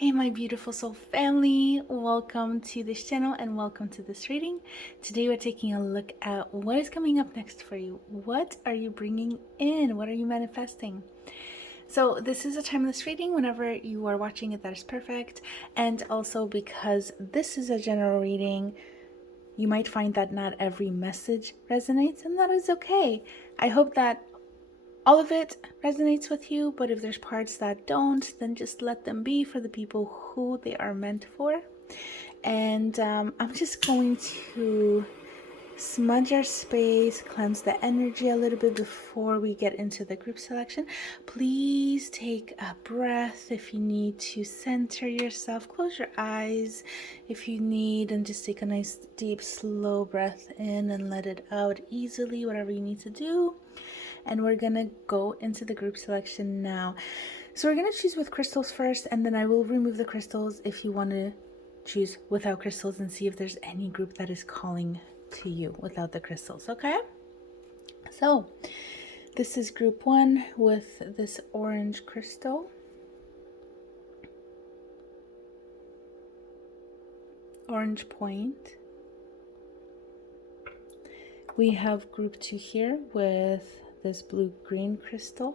Hey my beautiful soul family, welcome to this channel and welcome to this reading. Today we're taking a look at what is coming up next for you. What are you bringing in? What are you manifesting? So this is a timeless reading. Whenever you are watching it, that is perfect. And also because this is a general reading, you might find that not every message resonates, and that is okay. I hope that all of it resonates with you, but if there's parts that don't, then just let them be for the people who they are meant for. And I'm just going to smudge our space, cleanse the energy a little bit before we get into the group selection. Please take a breath if you need to center yourself. Close your eyes if you need, and just take a nice deep slow breath in and let it out easily, whatever you need to do. And we're gonna go into the group selection now. So we're gonna choose with crystals first, and then I will remove the crystals if you want to choose without crystals and see if there's any group that is calling to you without the crystals. Okay, so this is group 1 with this orange crystal, orange point. We have group 2 here with this blue-green crystal.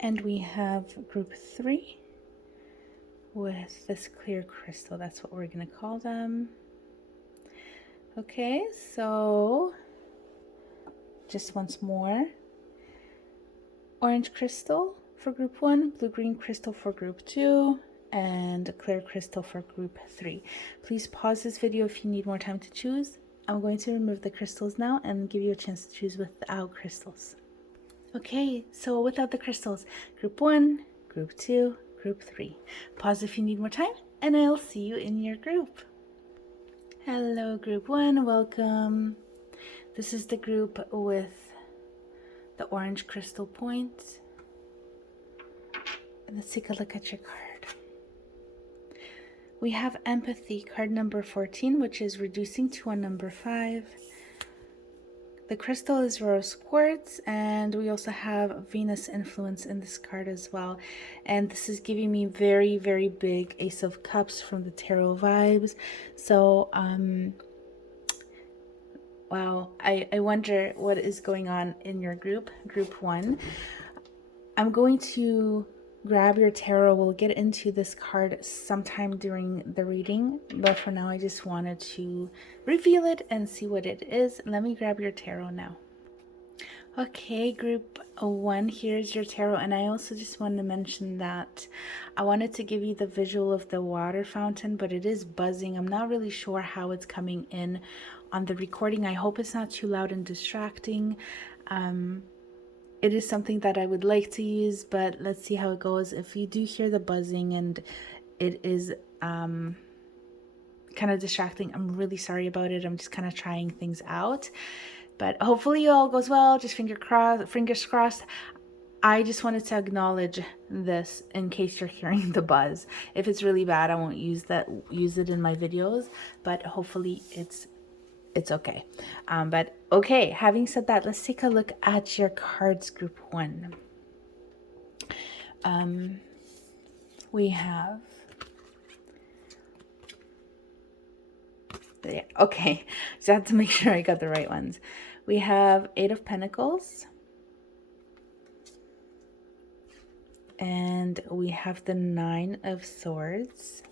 And we have group 3 with this clear crystal. That's what we're going to call them. Okay, so just once more. Orange crystal for group 1, blue-green crystal for group 2, and a clear crystal for group 3. Please pause this video if you need more time to choose. I'm going to remove the crystals now and give you a chance to choose without crystals. Okay, so without the crystals, group 1, group 2, group 3. Pause if you need more time, and I'll see you in your group. Hello, group 1, welcome. This is the group with the orange crystal point. Let's take a look at your card. We have empathy, card number 14, which is reducing to a number 5. The crystal is rose quartz, and we also have Venus influence in this card as well. And this is giving me very, very big Ace of Cups from the tarot vibes. So, wow, I wonder what is going on in your group 1. I'm going to grab your tarot. We'll get into this card sometime during the reading, but for now I just wanted to reveal it and see what it is. Let me grab your tarot now. Okay, group 1, here's your tarot. And I also just wanted to mention that I wanted to give you the visual of the water fountain, but it is buzzing. I'm not really sure how it's coming in on the recording. I hope it's not too loud and distracting. It is something that I would like to use, but let's see how it goes. If you do hear the buzzing and it is kind of distracting, I'm really sorry about it. I'm just kind of trying things out, but hopefully it all goes well. Just fingers crossed. I just wanted to acknowledge this in case you're hearing the buzz. If it's really bad, I won't use it in my videos, but hopefully it's okay. But okay, having said that, let's take a look at your cards, group 1. We have, okay, just have to make sure I got the right ones. We have 8 of Pentacles, and we have the 9 of Swords.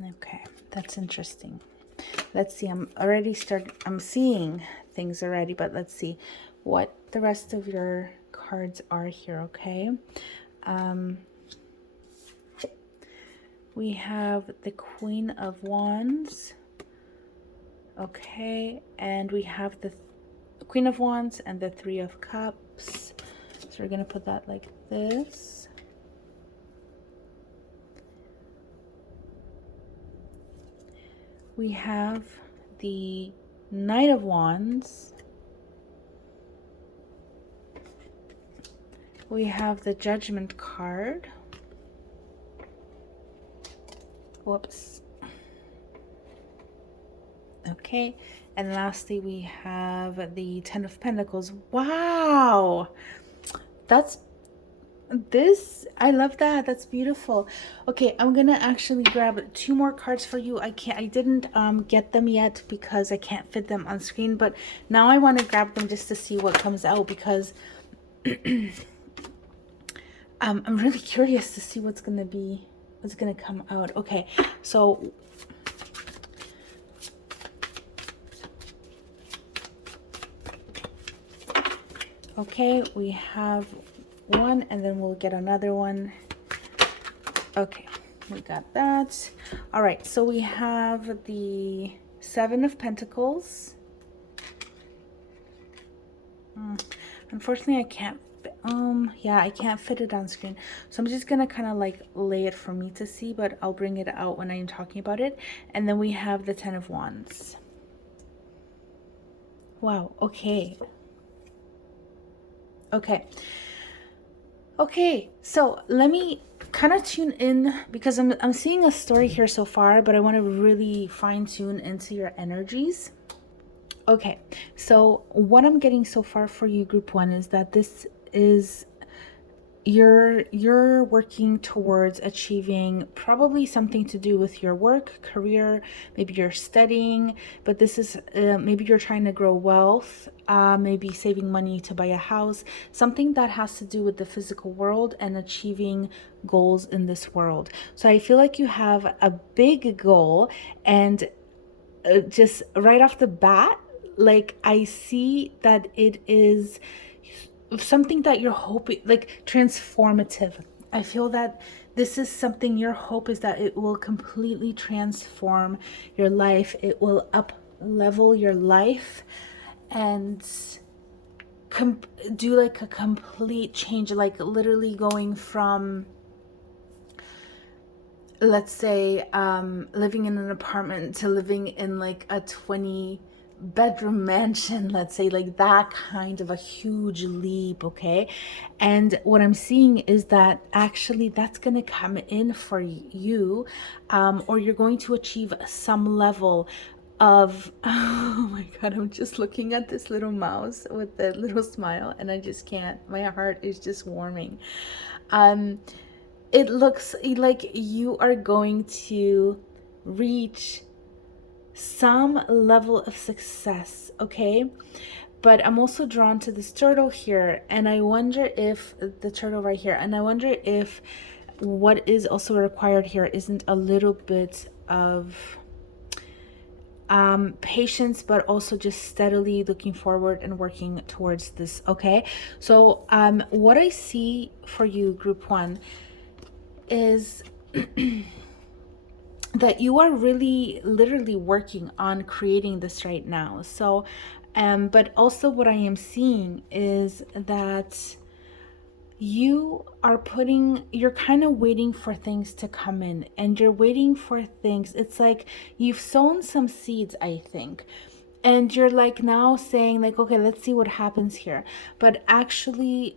Okay, that's interesting. Let's see. I'm seeing things already, but let's see what the rest of your cards are here. Okay. We have the Queen of Wands. Okay, and we have the Queen of Wands and the 3 of Cups. So we're gonna put that like this. We have the Knight of Wands. We have the Judgment card. Whoops. Okay, and lastly we have the Ten of Pentacles. Wow, that's this, I love that. That's beautiful. Okay, I'm gonna actually grab 2 more cards for you. I didn't get them yet because I can't fit them on screen, but now I want to grab them just to see what comes out, because I'm really curious to see what's gonna come out. Okay, so okay, we have one, and then we'll get another one. Okay, we got that. All right, so we have the Seven of Pentacles. Unfortunately, I can't yeah, I can't fit it on screen, so I'm just gonna kind of like lay it for me to see, but I'll bring it out when I'm talking about it. And then we have the Ten of Wands. Wow. Okay, so let me kind of tune in, because I'm seeing a story here so far, but I want to really fine tune into your energies. Okay, so what I'm getting so far for you, group 1, is that this is you're working towards achieving probably something to do with your work, career, maybe you're studying, but this is maybe you're trying to grow wealth, maybe saving money to buy a house, something that has to do with the physical world and achieving goals in this world. So I feel like you have a big goal, and just right off the bat, like I see that it is something that you're hoping, like transformative. I feel that this is something, your hope is that it will completely transform your life. It will up level your life and do like a complete change, like literally going from, let's say, living in an apartment to living in like a 20-bedroom mansion, let's say, like that kind of a huge leap. Okay, and what I'm seeing is that actually that's going to come in for you, or you're going to achieve some level of oh my god, I'm just looking at this little mouse with the little smile, and I just can't, my heart is just warming. It looks like you are going to reach some level of success, okay? But I'm also drawn to this turtle here, and I wonder if the turtle right here, and I wonder if what is also required here isn't a little bit of patience, but also just steadily looking forward and working towards this. Okay, so what I see for you, group 1, is that you are really literally working on creating this right now. So but also what I am seeing is that you're kind of waiting for things to come in, and you're waiting for things. It's like you've sown some seeds, I think, and you're like now saying like, okay, let's see what happens here. But actually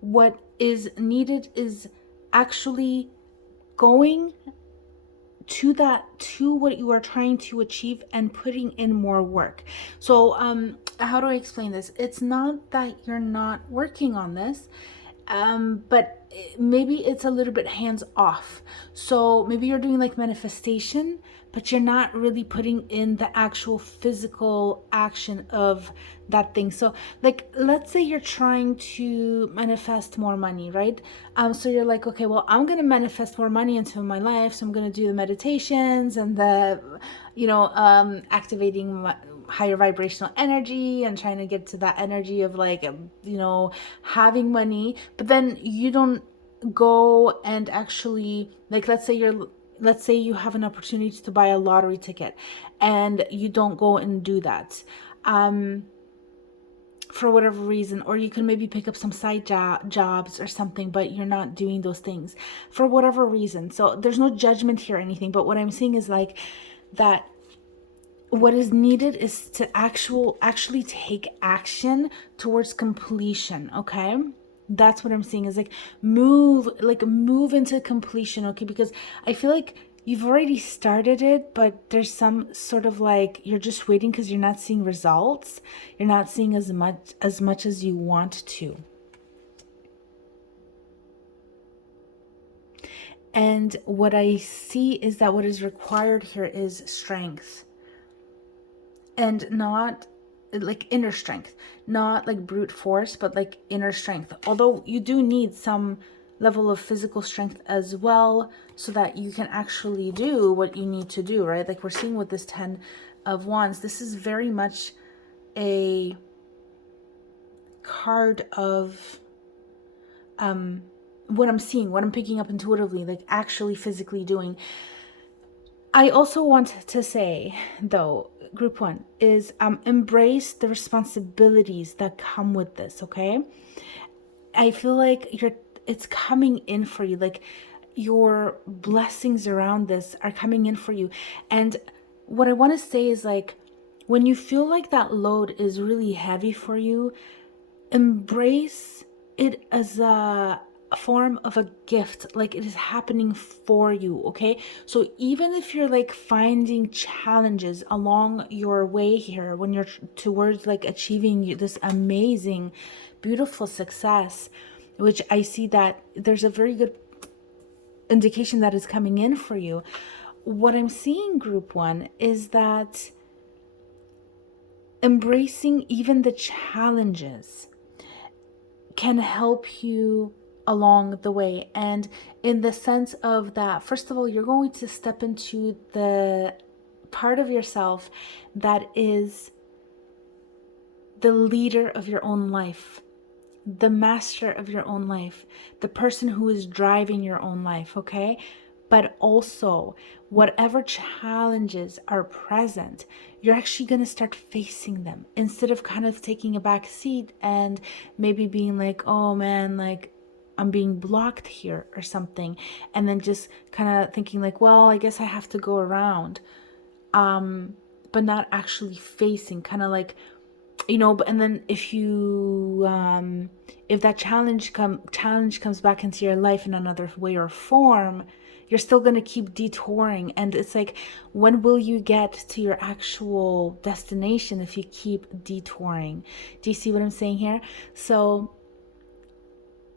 what is needed is actually going to what you are trying to achieve and putting in more work. So how do I explain this? It's not that you're not working on this, but maybe it's a little bit hands off. So maybe you're doing like manifestation, but you're not really putting in the actual physical action of that thing. So like, let's say you're trying to manifest more money, right? So you're like, okay, well, I'm going to manifest more money into my life. So I'm going to do the meditations and the, activating higher vibrational energy and trying to get to that energy of like, having money. But then you don't go and actually, like, let's say you have an opportunity to buy a lottery ticket and you don't go and do that for whatever reason, or you can maybe pick up some side jobs or something, but you're not doing those things for whatever reason. So there's no judgment here or anything, but what I'm seeing is like that what is needed is to actually take action towards completion. Okay, that's what I'm seeing, is like move into completion. Okay, because I feel like you've already started it, but there's some sort of like you're just waiting because you're not seeing results. You're not seeing as much as you want to. And what I see is that what is required here is strength, and not like inner strength, not like brute force, but like inner strength. Although you do need some level of physical strength as well, so that you can actually do what you need to do, right? Like we're seeing with this 10 of Wands, this is very much a card of what I'm seeing, what I'm picking up intuitively, like actually physically doing. I also want to say, though, group one is embrace the responsibilities that come with this, okay? I feel like it's coming in for you. Like your blessings around this are coming in for you. And what I want to say is, like, when you feel like that load is really heavy for you, embrace it as a form of a gift. Like it is happening for you. Okay, so even if you're like finding challenges along your way here, when you're towards like achieving this amazing beautiful success, which I see that there's a very good indication that is coming in for you, what I'm seeing, group one, is that embracing even the challenges can help you along the way. And in the sense of that, first of all, you're going to step into the part of yourself that is the leader of your own life, the master of your own life, the person who is driving your own life, okay? But also, whatever challenges are present, you're actually going to start facing them instead of kind of taking a back seat and maybe being like, oh man, like I'm being blocked here or something. And then just kind of thinking like, well, I guess I have to go around. But not actually facing, kind of like, but and then if that challenge comes back into your life in another way or form, you're still going to keep detouring. And it's like, when will you get to your actual destination if you keep detouring? Do you see what I'm saying here? So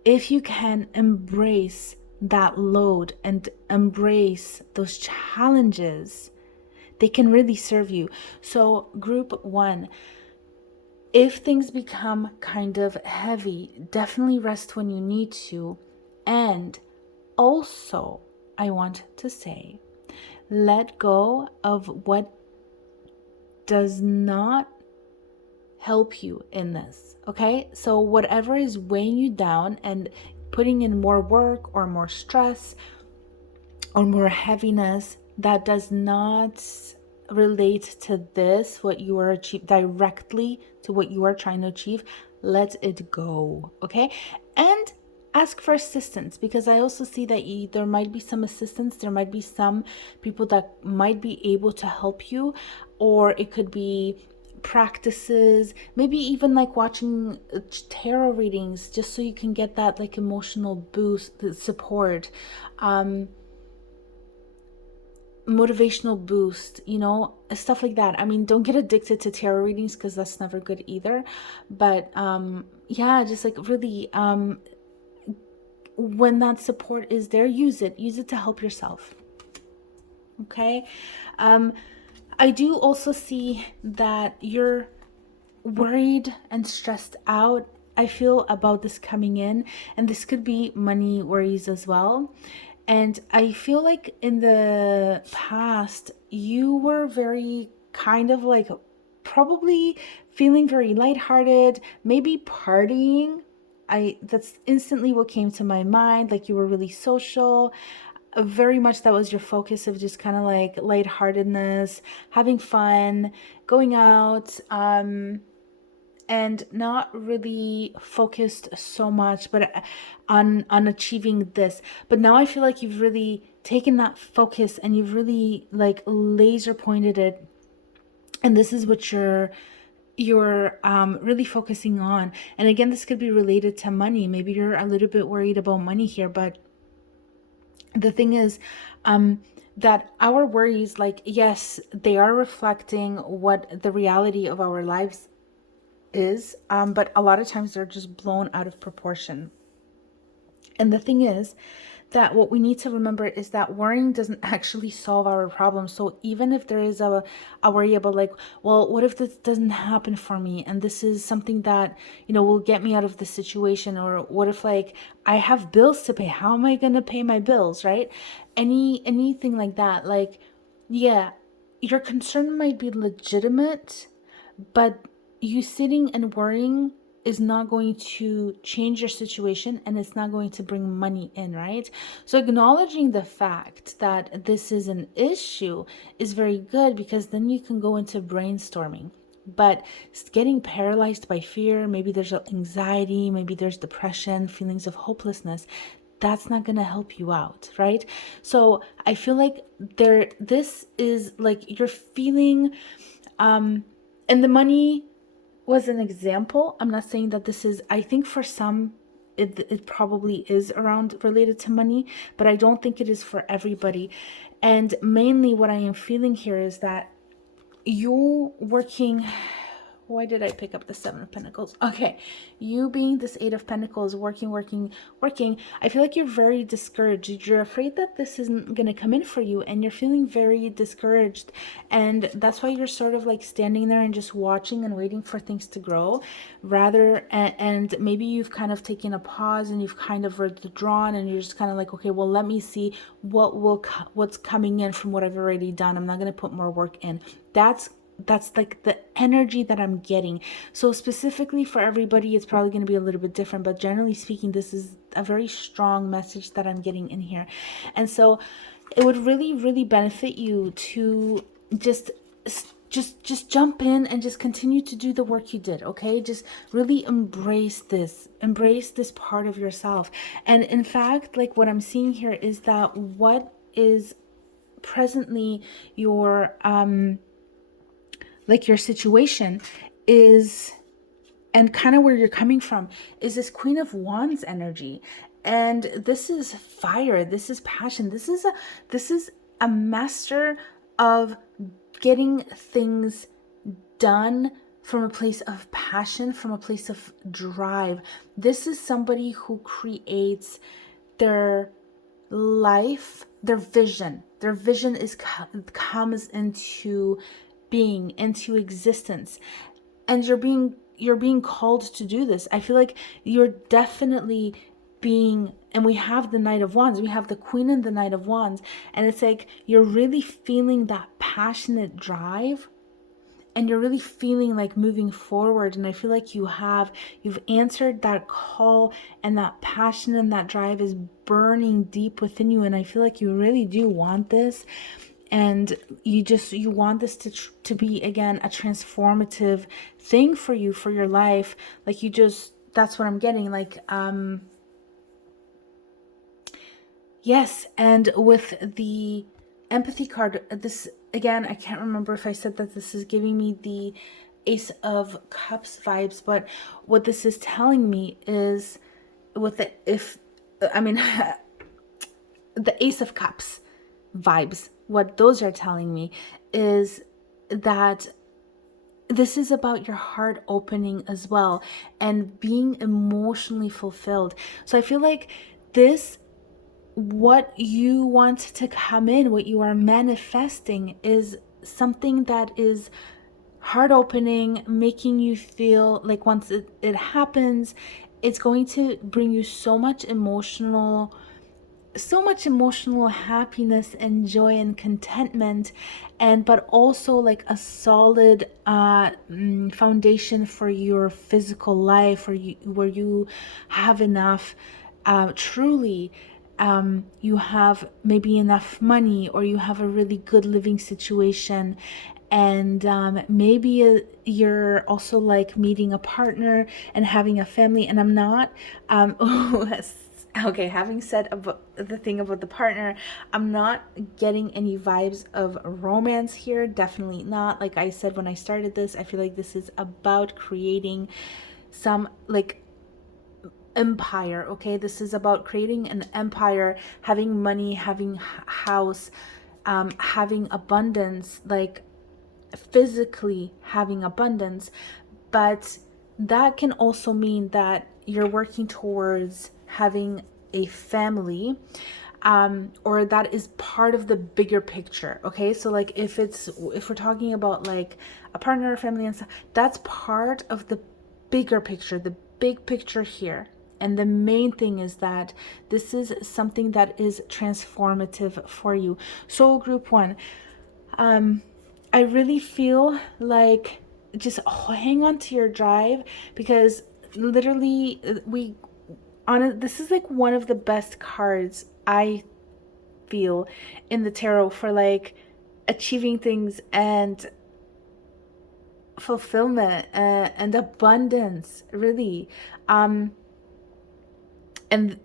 if you can embrace that load and embrace those challenges, they can really serve you. So group one, if things become kind of heavy, definitely rest when you need to. And also, I want to say, let go of what does not help you in this, okay? So whatever is weighing you down and putting in more work or more stress or more heaviness that does not relate to this, what you are achieving directly to what you are trying to achieve, let it go, okay? And ask for assistance, because I also see that there might be some assistance, there might be some people that might be able to help you, or it could be practices, maybe even like watching tarot readings, just so you can get that like emotional boost, support, motivational boost, stuff like that. I mean, don't get addicted to tarot readings, because that's never good either. But yeah, just like really, when that support is there, use it to help yourself. Okay. I do also see that you're worried and stressed out, I feel, about this coming in, and this could be money worries as well. And I feel like in the past, you were very kind of like probably feeling very lighthearted, maybe partying. That's instantly what came to my mind. Like you were really social. Very much that was your focus, of just kind of like lightheartedness, having fun, going out, and not really focused so much but on achieving this. But now I feel like you've really taken that focus and you've really like laser pointed it and this is what you're really focusing on. And again, this could be related to money. Maybe you're a little bit worried about money here, but the thing is, that our worries, like, yes, they are reflecting what the reality of our lives is, but a lot of times they're just blown out of proportion. And the thing is that what we need to remember is that worrying doesn't actually solve our problems. So even if there is a worry about, like, well, what if this doesn't happen for me? And this is something that, will get me out of this situation. Or what if, like, I have bills to pay? How am I going to pay my bills, right? Anything like that. Like, yeah, your concern might be legitimate, but you sitting and worrying is not going to change your situation, and it's not going to bring money in, right? So acknowledging the fact that this is an issue is very good, because then you can go into brainstorming. But getting paralyzed by fear, maybe there's anxiety, maybe there's depression, feelings of hopelessness, that's not going to help you out, right? So I feel like this is like you're feeling, and the money was an example. I'm not saying that this is, I think for some, it probably is around related to money, but I don't think it is for everybody. And mainly what I am feeling here is that you working, why did I pick up the Seven of Pentacles? Okay, you being this Eight of Pentacles, working. I feel like you're very discouraged. You're afraid that this isn't going to come in for you, and you're feeling very discouraged. And that's why you're sort of like standing there and just watching and waiting for things to grow, and maybe you've kind of taken a pause and you've kind of withdrawn, and you're just kind of like, okay, well, let me see what's coming in from what I've already done. I'm not going to put more work in. That's like the energy that I'm getting. So specifically for everybody, it's probably going to be a little bit different, but generally speaking, this is a very strong message that I'm getting in here. And so it would really, really benefit you to just jump in and just continue to do the work you did. Okay, just really embrace this part of yourself. And in fact, like, what I'm seeing here is that what is presently your like your situation is, and kind of where you're coming from, is this Queen of Wands energy. And this is fire, this is passion, this is a master of getting things done from a place of passion, from a place of drive. This is somebody who creates their life, their vision is comes into being, into existence, and you're being called to do this. I feel like you're definitely being, and we have the Knight of Wands, we have the Queen and the Knight of Wands, and it's like you're really feeling that passionate drive, and you're really feeling like moving forward. And I feel like you've answered that call, and that passion and that drive is burning deep within you. And I feel like you really do want this, and you want this to be, again, a transformative thing for you, for your life. Like, that's what I'm getting. Like, yes. And with the empathy card, this, again, I can't remember if I said that this is giving me the Ace of Cups vibes, but what this is telling me is, the Ace of Cups vibes, what those are telling me is that this is about your heart opening as well, and being emotionally fulfilled. So I feel like what you want to come in, what you are manifesting, is something that is heart opening, making you feel like once it happens, it's going to bring you so much emotional happiness and joy and contentment, but also like a solid foundation for your physical life, where you have enough, truly, you have maybe enough money, or you have a really good living situation, and maybe you're also like meeting a partner and having a family. And I'm not Okay, having said about the thing about the partner, I'm not getting any vibes of romance here. Definitely not. Like I said when I started this, I feel like this is about creating some like empire. Okay, this is about creating an empire, having money, having house, having abundance, like physically having abundance. But that can also mean that you're working towards having a family, or that is part of the bigger picture. Okay, so like if we're talking about like a partner, a family and stuff, that's part of the bigger picture, the big picture here. And the main thing is that this is something that is transformative for you. So group one, I really feel like just hang on to your drive, because literally this is like one of the best cards I feel in the tarot for like achieving things and fulfillment, and abundance, really. And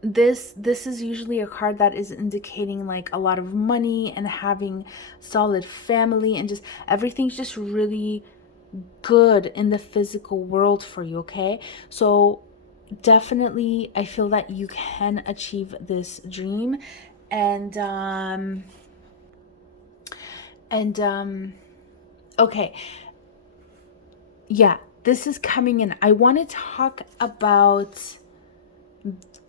this is usually a card that is indicating like a lot of money and having solid family, and just everything's just really good in the physical world for you. Okay, so definitely I feel that you can achieve this dream. And okay, yeah, this is coming in. I want to talk about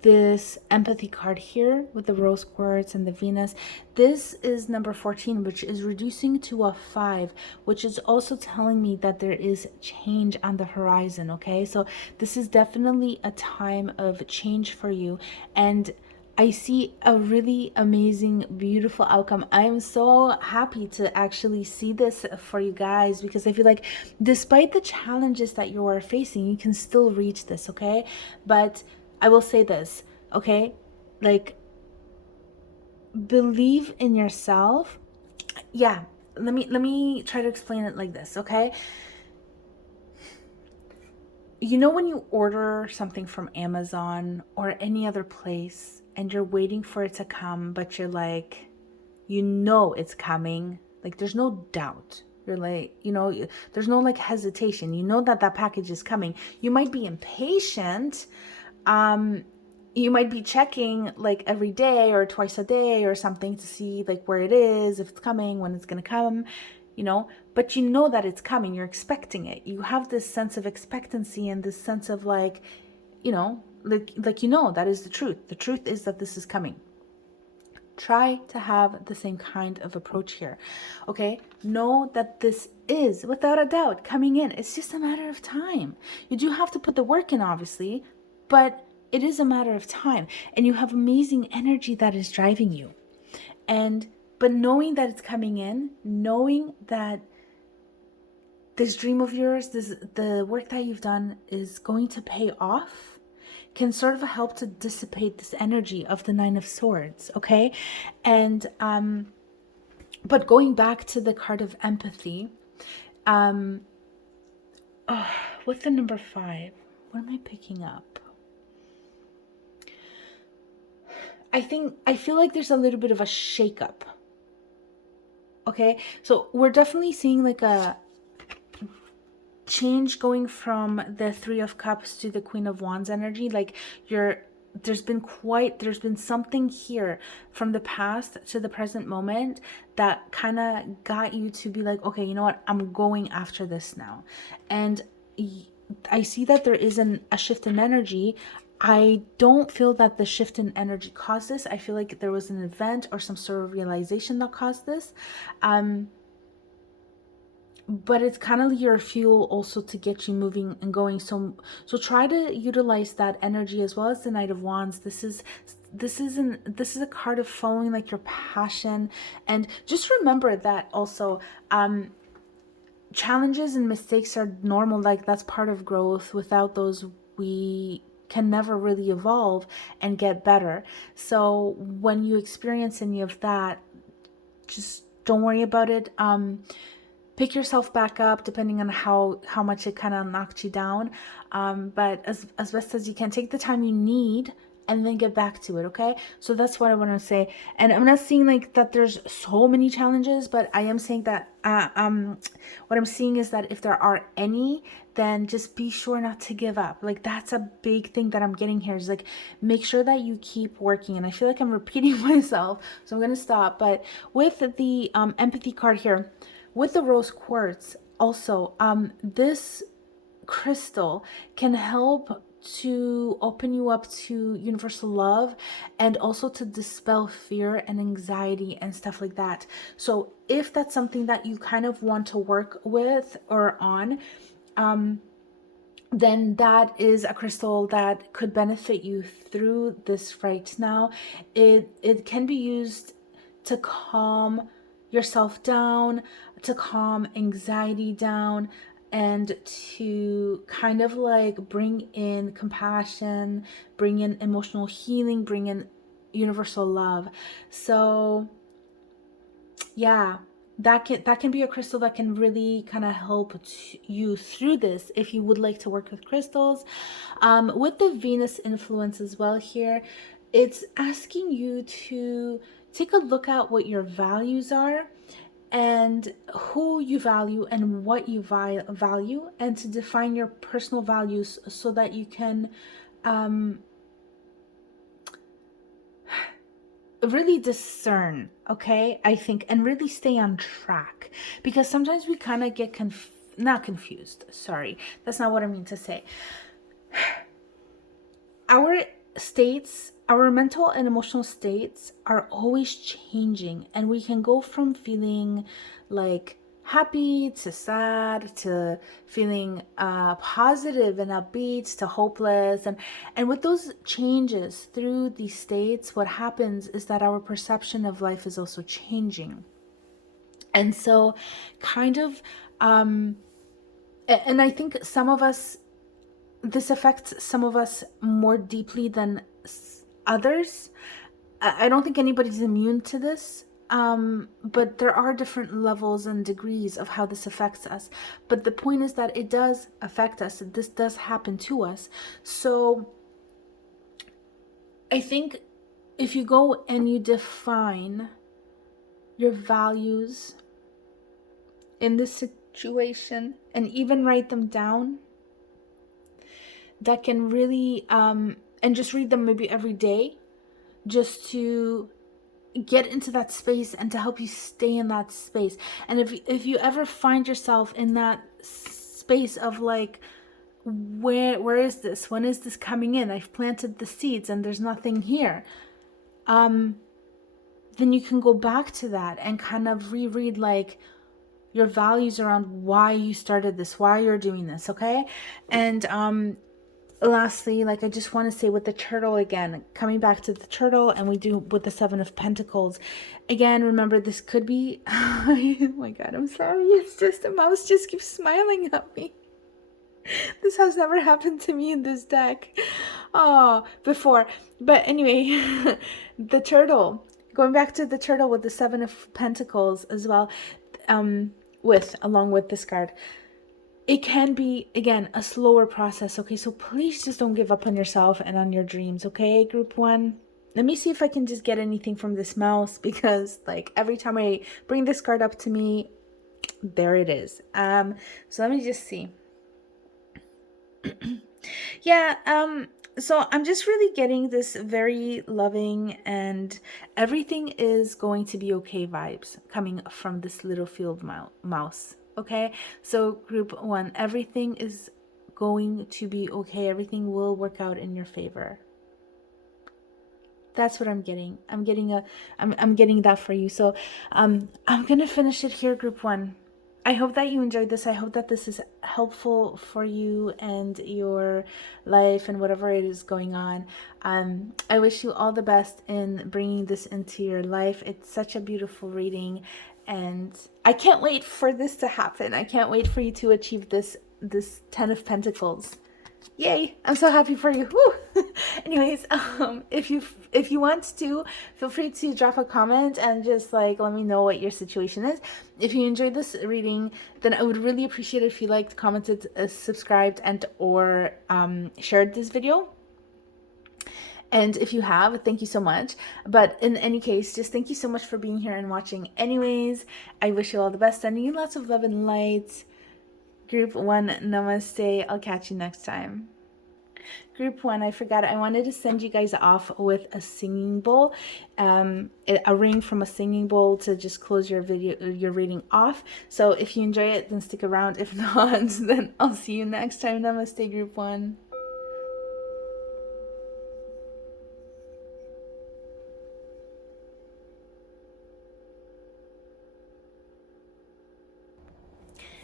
this empathy card here with the rose quartz and the Venus. This is number 14, which is reducing to a 5, which is also telling me that there is change on the horizon. Okay, so this is definitely a time of change for you, and I see a really amazing, beautiful outcome. I am so happy to actually see this for you guys, because I feel like despite the challenges that you are facing, you can still reach this. Okay, but I will say this, okay? Like, believe in yourself. Yeah, let me try to explain it like this, okay? You know when you order something from Amazon or any other place and you're waiting for it to come, but you're like, you know it's coming. Like there's no doubt. You're like, there's no like hesitation. You know that that package is coming. You might be impatient, you might be checking like every day or twice a day or something to see like where it is, if it's coming, when it's going to come, but you know that it's coming. You're expecting it. You have this sense of expectancy and this sense of like, that is the truth. The truth is that this is coming. Try to have the same kind of approach here. Okay, know that this is without a doubt coming in. It's just a matter of time. You do have to put the work in, obviously, but it is a matter of time, and you have amazing energy that is driving you. But knowing that it's coming in, knowing that this dream of yours, the work that you've done is going to pay off, can sort of help to dissipate this energy of the Nine of Swords, okay? And but going back to the card of empathy, with the number 5, what am I picking up? I feel like there's a little bit of a shakeup. Okay, so we're definitely seeing like a change going from the Three of Cups to the Queen of Wands energy. Like there's been something here from the past to the present moment that kind of got you to be like, okay, you know what, I'm going after this now. And I see that there is a shift in energy. I don't feel that the shift in energy caused this. I feel like there was an event or some sort of realization that caused this. But it's kind of your fuel also to get you moving and going. So try to utilize that energy, as well as the Knight of Wands. This is a card of following like your passion. And just remember that also, challenges and mistakes are normal. Like that's part of growth. Without those, we can never really evolve and get better. So when you experience any of that, just don't worry about it. Pick yourself back up depending on how much it kind of knocked you down. But as best as you can, take the time you need and then get back to it. Okay, so that's what I want to say. And I'm not saying like that there's so many challenges, but I am saying that what I'm seeing is that if there are any, then just be sure not to give up. Like that's a big thing that I'm getting here, is like make sure that you keep working. And I feel like I'm repeating myself, so I'm gonna stop. But with the empathy card here, with the rose quartz also, this crystal can help to open you up to universal love, and also to dispel fear and anxiety and stuff like that. So if that's something that you kind of want to work with or on, then that is a crystal that could benefit you through this right now. It can be used to calm yourself down, to calm anxiety down, and to kind of like bring in compassion, bring in emotional healing, bring in universal love. So yeah, that can be a crystal that can really kind of help you through this if you would like to work with crystals. With the Venus influence as well here, it's asking you to take a look at what your values are, and who you value and what you value, and to define your personal values so that you can really discern, okay, I think, and really stay on track. Because sometimes we kind of get not confused, sorry, that's not what I mean to say. Our states, our mental and emotional states are always changing, and we can go from feeling like happy to sad to feeling positive and upbeat to hopeless. And with those changes through these states, what happens is that our perception of life is also changing. And so kind of and I think some of us, this affects some of us more deeply than others. I don't think anybody's immune to this, but there are different levels and degrees of how this affects us. But the point is that it does affect us. This does happen to us. So I think if you go and you define your values in this situation and even write them down, that can really and just read them maybe every day, just to get into that space and to help you stay in that space. And if you ever find yourself in that space of like, where is this, when is this coming in, I've planted the seeds and there's nothing here, then you can go back to that and kind of reread like your values around why you started this, why you're doing this, okay? And lastly, like I just want to say with the turtle again, coming back to the turtle, and we do with the Seven of Pentacles again, remember this could be oh my god, I'm sorry, it's just a mouse just keeps smiling at me. This has never happened to me in this deck before. But anyway, the turtle, going back to the turtle with the Seven of Pentacles as well, along with this card, it can be, again, a slower process, okay? So please just don't give up on yourself and on your dreams, okay, group one? Let me see if I can just get anything from this mouse, because like every time I bring this card up to me, there it is. So let me just see. Yeah, so I'm just really getting this very loving and everything is going to be okay vibes coming from this little field mouse. Okay, so group one, everything is going to be okay. Everything will work out in your favor. That's what I'm getting. I'm getting that for you. So I'm gonna finish it here, group one. I hope that you enjoyed this. I hope that this is helpful for you and your life and whatever it is going on. I wish you all the best in bringing this into your life. It's such a beautiful reading, and I can't wait for this to happen. I can't wait for you to achieve this Ten of Pentacles. Yay, I'm so happy for you. Woo! Anyways, if you want to, feel free to drop a comment and just like let me know what your situation is. If you enjoyed this reading, then I would really appreciate it if you liked, commented, subscribed, and or shared this video. And if you have, thank you so much. But in any case, just thank you so much for being here and watching anyways. I wish you all the best. Sending you lots of love and light. Group 1, namaste. I'll catch you next time. Group 1, I forgot, I wanted to send you guys off with a singing bowl, a ring from a singing bowl to just close your reading off. So if you enjoy it, then stick around. If not, then I'll see you next time. Namaste, Group 1.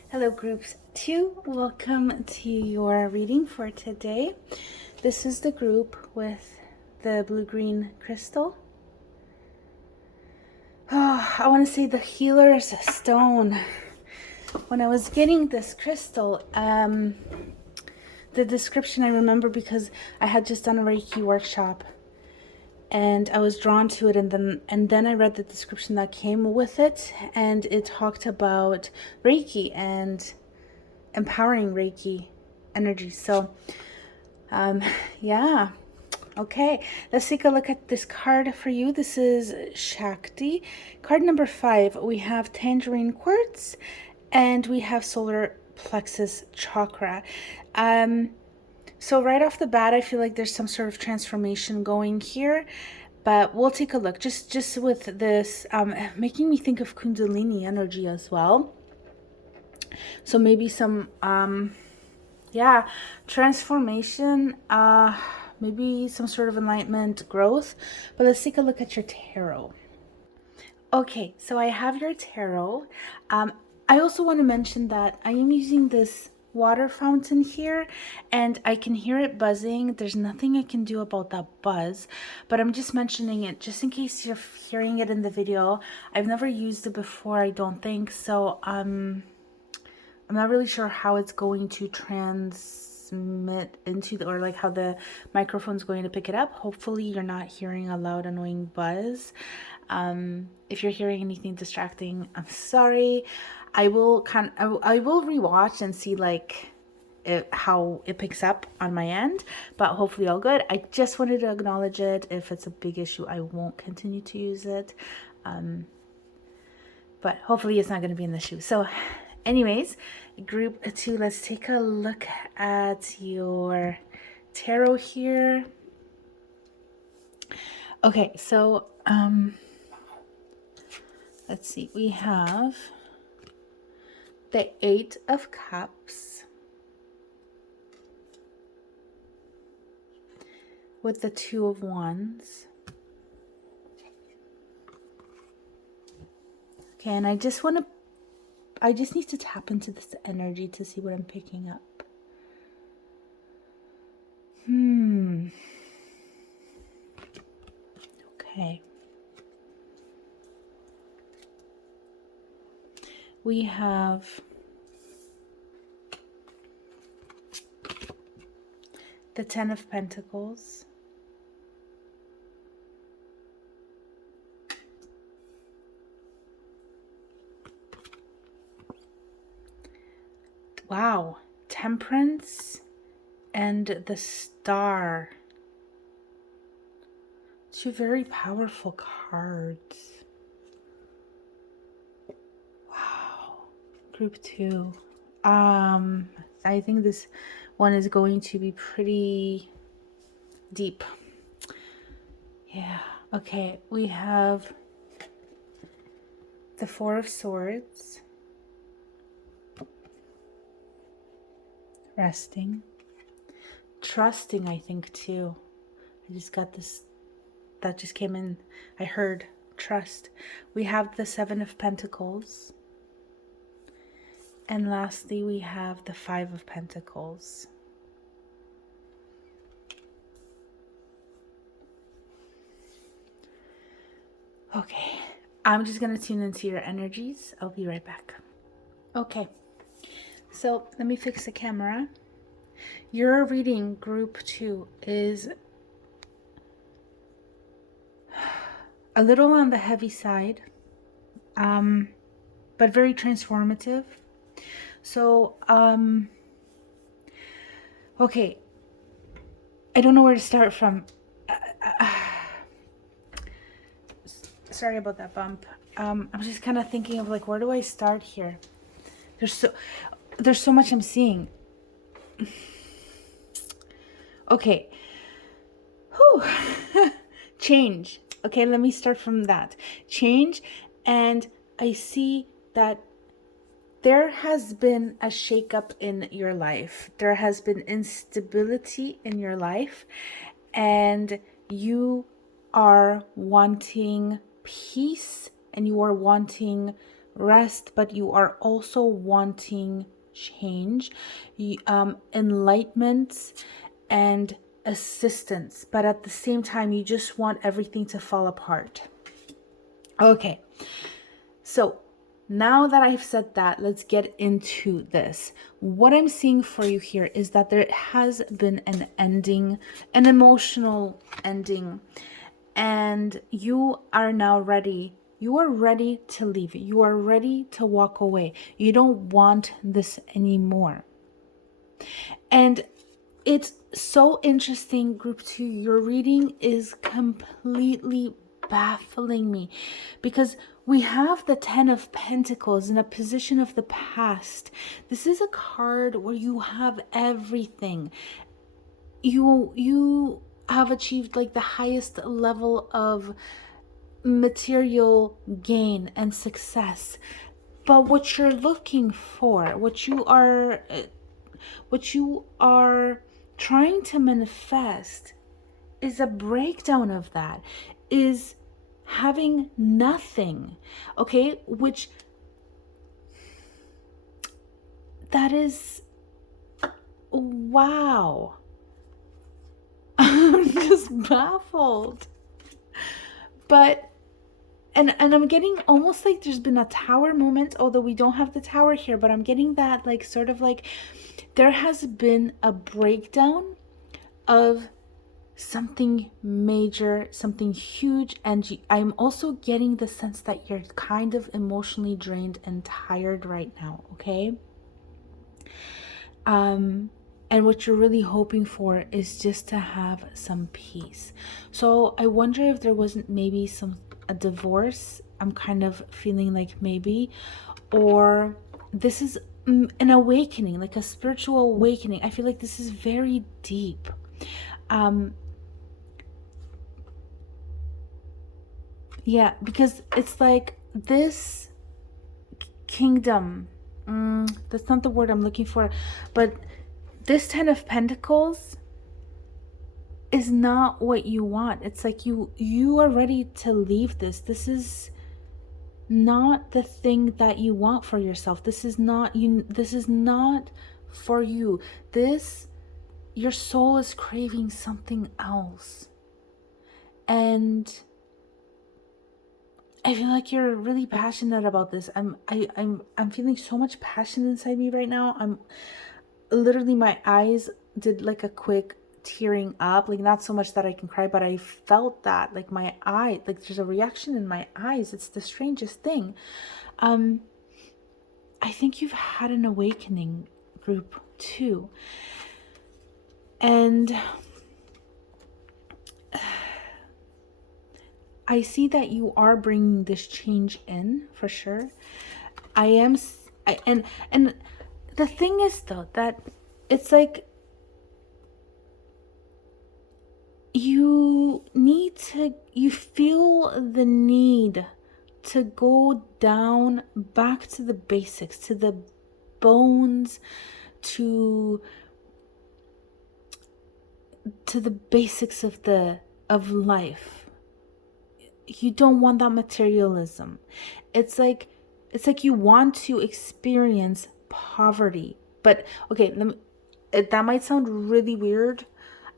Hello, Groups 2. Welcome to your reading for today. This is the group with the blue-green crystal. Oh, I want to say the healer's stone. When I was getting this crystal, the description I remember because I had just done a Reiki workshop and I was drawn to it, and then I read the description that came with it, and it talked about Reiki and empowering Reiki energy. So yeah, okay, let's take a look at this card for you. This is Shakti. Card number 5, we have tangerine quartz and we have solar plexus chakra. So right off the bat, I feel like there's some sort of transformation going here, but we'll take a look. Just with this, making me think of Kundalini energy as well. So maybe some, yeah, transformation, maybe some sort of enlightenment, growth. But let's take a look at your tarot. Okay, so I have your tarot. I also want to mention that I am using this water fountain here and I can hear it buzzing. There's nothing I can do about that buzz, but I'm just mentioning it just in case you're hearing it in the video. I've never used it before, I don't think so. I'm not really sure how it's going to transmit into or like how the microphone's going to pick it up. Hopefully you're not hearing a loud annoying buzz. If you're hearing anything distracting, I'm sorry. I will rewatch and see like how it picks up on my end, but hopefully all good. I just wanted to acknowledge it. If it's a big issue, I won't continue to use it, but hopefully it's not going to be an issue. So anyways, group 2, let's take a look at your tarot here. Okay, so let's see, we have the 8 of Cups with the 2 of Wands. Okay, and I just need to tap into this energy to see what I'm picking up. Okay. We have the 10 of Pentacles, wow, Temperance and the Star. 2 very powerful cards. Wow. Group 2. I think this one is going to be pretty deep. Yeah. Okay. We have the 4 of Swords. Resting. Trusting, I think, too. I just got this. That just came in. I heard trust. We have the 7 of Pentacles. And lastly, we have the 5 of Pentacles. Okay, I'm just going to tune into your energies. I'll be right back. Okay, so let me fix the camera. Your reading, group 2, is a little on the heavy side, but very transformative. So, okay, I don't know where to start from. sorry about that bump. I'm just kind of thinking of like, where do I start here? There's so much I'm seeing. Okay. Whew. Change. Okay, let me start from that. Change, and I see that there has been a shakeup in your life. There has been instability in your life, and you are wanting peace and you are wanting rest, but you are also wanting change, enlightenment, and assistance. But at the same time, you just want everything to fall apart. Okay, so now that I've said that, let's get into this. What I'm seeing for you here is that there has been an ending, an emotional ending, and you are now ready. You are ready to leave. You are ready to walk away. You don't want this anymore. And it's so interesting, group 2. Your reading is completely baffling me because we have the 10 of Pentacles in a position of the past. This is a card where you have everything. You have achieved like the highest level of material gain and success. But what you're looking for, what you are trying to manifest is a breakdown of that, is having nothing, okay? Which, that is, wow. I'm just baffled. But, and I'm getting almost like there's been a tower moment, although we don't have the tower here, but I'm getting that like sort of like there has been a breakdown of something major, something huge, and I'm also getting the sense that you're kind of emotionally drained and tired right now, okay? And what you're really hoping for is just to have some peace. So I wonder if there wasn't maybe a divorce. I'm kind of feeling like maybe, or this is an awakening, like a spiritual awakening. I feel like this is very deep. Yeah, because it's like this kingdom, that's not the word I'm looking for, but this 10 of Pentacles is not what you want. It's like you are ready to leave this. This is not the thing that you want for yourself. This is not you. This is not for you. Your soul is craving something else. And I feel like you're really passionate about this. I'm feeling so much passion inside me right now. I'm literally, my eyes did like a quick tearing up, like not so much that I can cry, but I felt that like my eye, like there's a reaction in my eyes. It's the strangest thing. I think you've had an awakening, group 2. And I see that you are bringing this change in for sure. And the thing is though, that it's like you feel the need to go down back to the basics, to the bones, to the basics of life. You don't want that materialism. It's like you want to experience poverty. But okay, that might sound really weird.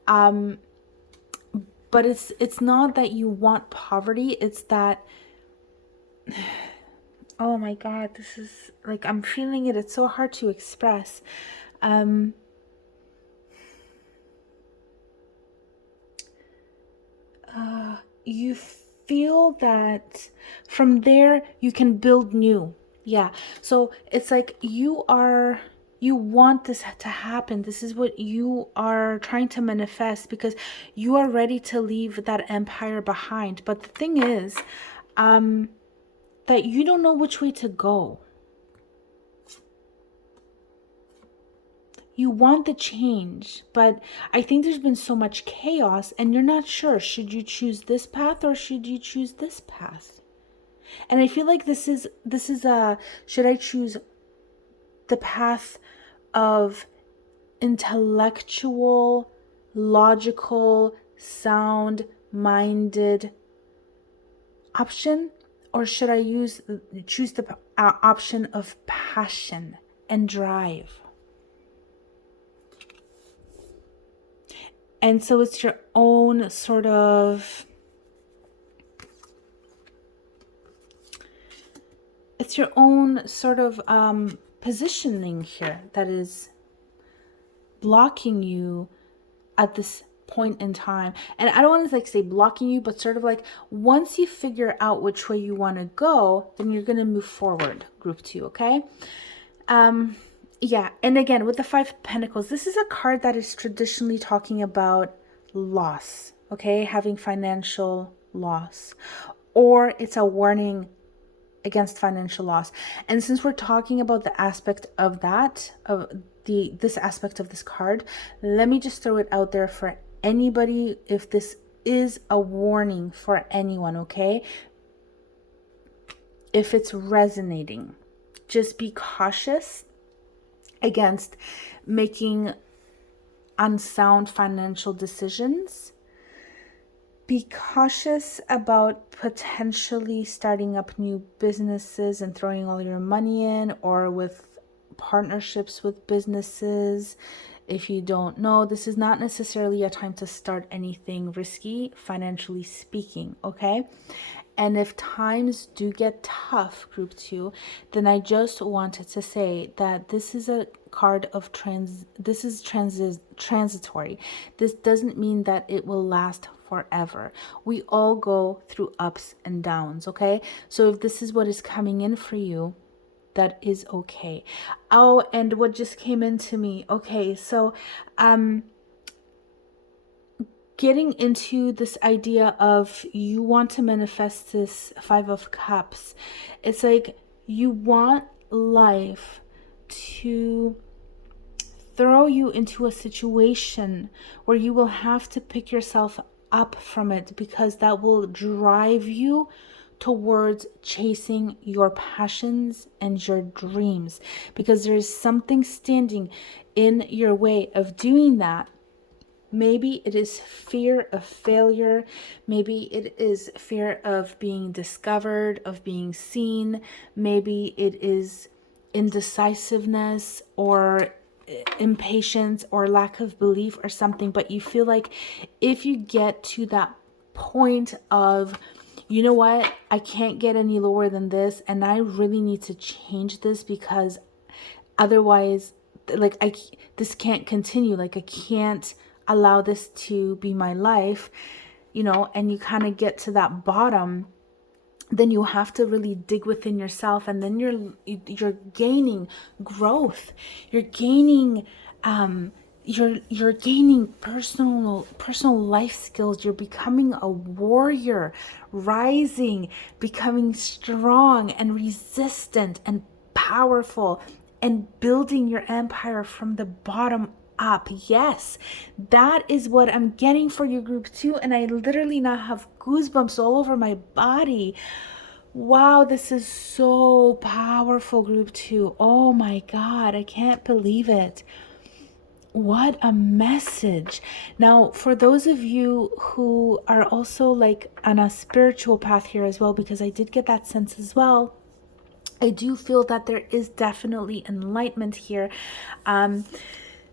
But it's not that you want poverty. It's that, oh my God, this is like, I'm feeling it. It's so hard to express. You feel that from there you can build new. Yeah. So it's like you want this to happen. This is what you are trying to manifest because you are ready to leave that empire behind. But the thing is, that you don't know which way to go. You want the change, but I think there's been so much chaos and you're not sure. Should you choose this path or should you choose this path? And I feel like this is should I choose the path of intellectual, logical, sound-minded option, or should I choose the option of passion and drive? And so it's your own sort of, positioning here that is blocking you at this point in time. And I don't want to say blocking you, but sort of like once you figure out which way you want to go, then you're going to move forward, group 2, okay? Yeah, and again, with the 5 of Pentacles, this is a card that is traditionally talking about loss, okay? Having financial loss. Or it's a warning against financial loss. And since we're talking about the aspect of that, this aspect of this card, let me just throw it out there for anybody if this is a warning for anyone, okay? If it's resonating, just be cautious against making unsound financial decisions. Be cautious about potentially starting up new businesses and throwing all your money in, or with partnerships with businesses. If you don't know, this is not necessarily a time to start anything risky, financially speaking, okay? And if times do get tough, group 2, then I just wanted to say that this is a card of transitory. This doesn't mean that it will last forever. We all go through ups and downs, okay? So if this is what is coming in for you, that is okay. Oh, and what just came into me, okay, so getting into this idea of you want to manifest this 5 of Cups. It's like you want life to throw you into a situation where you will have to pick yourself up from it, because that will drive you towards chasing your passions and your dreams, because there is something standing in your way of doing that. Maybe it is fear of failure. Maybe it is fear of being discovered, of being seen. Maybe it is indecisiveness or impatience or lack of belief or something. But you feel like if you get to that point of, you know what, I can't get any lower than this, and I really need to change this because otherwise, like, this can't continue. Like, I can't allow this to be my life, you know, and you kind of get to that bottom, then you have to really dig within yourself, and then you're gaining growth. You're gaining you're gaining personal life skills. You're becoming a warrior, rising, becoming strong and resistant and powerful, and building your empire from the bottom up. Yes, that is what I'm getting for you, group 2, and I literally now have goosebumps all over my body. Wow, this is so powerful, group 2. Oh my God, I can't believe it. What a message. Now, for those of you who are also like on a spiritual path here as well, because I did get that sense as well, I do feel that there is definitely enlightenment here.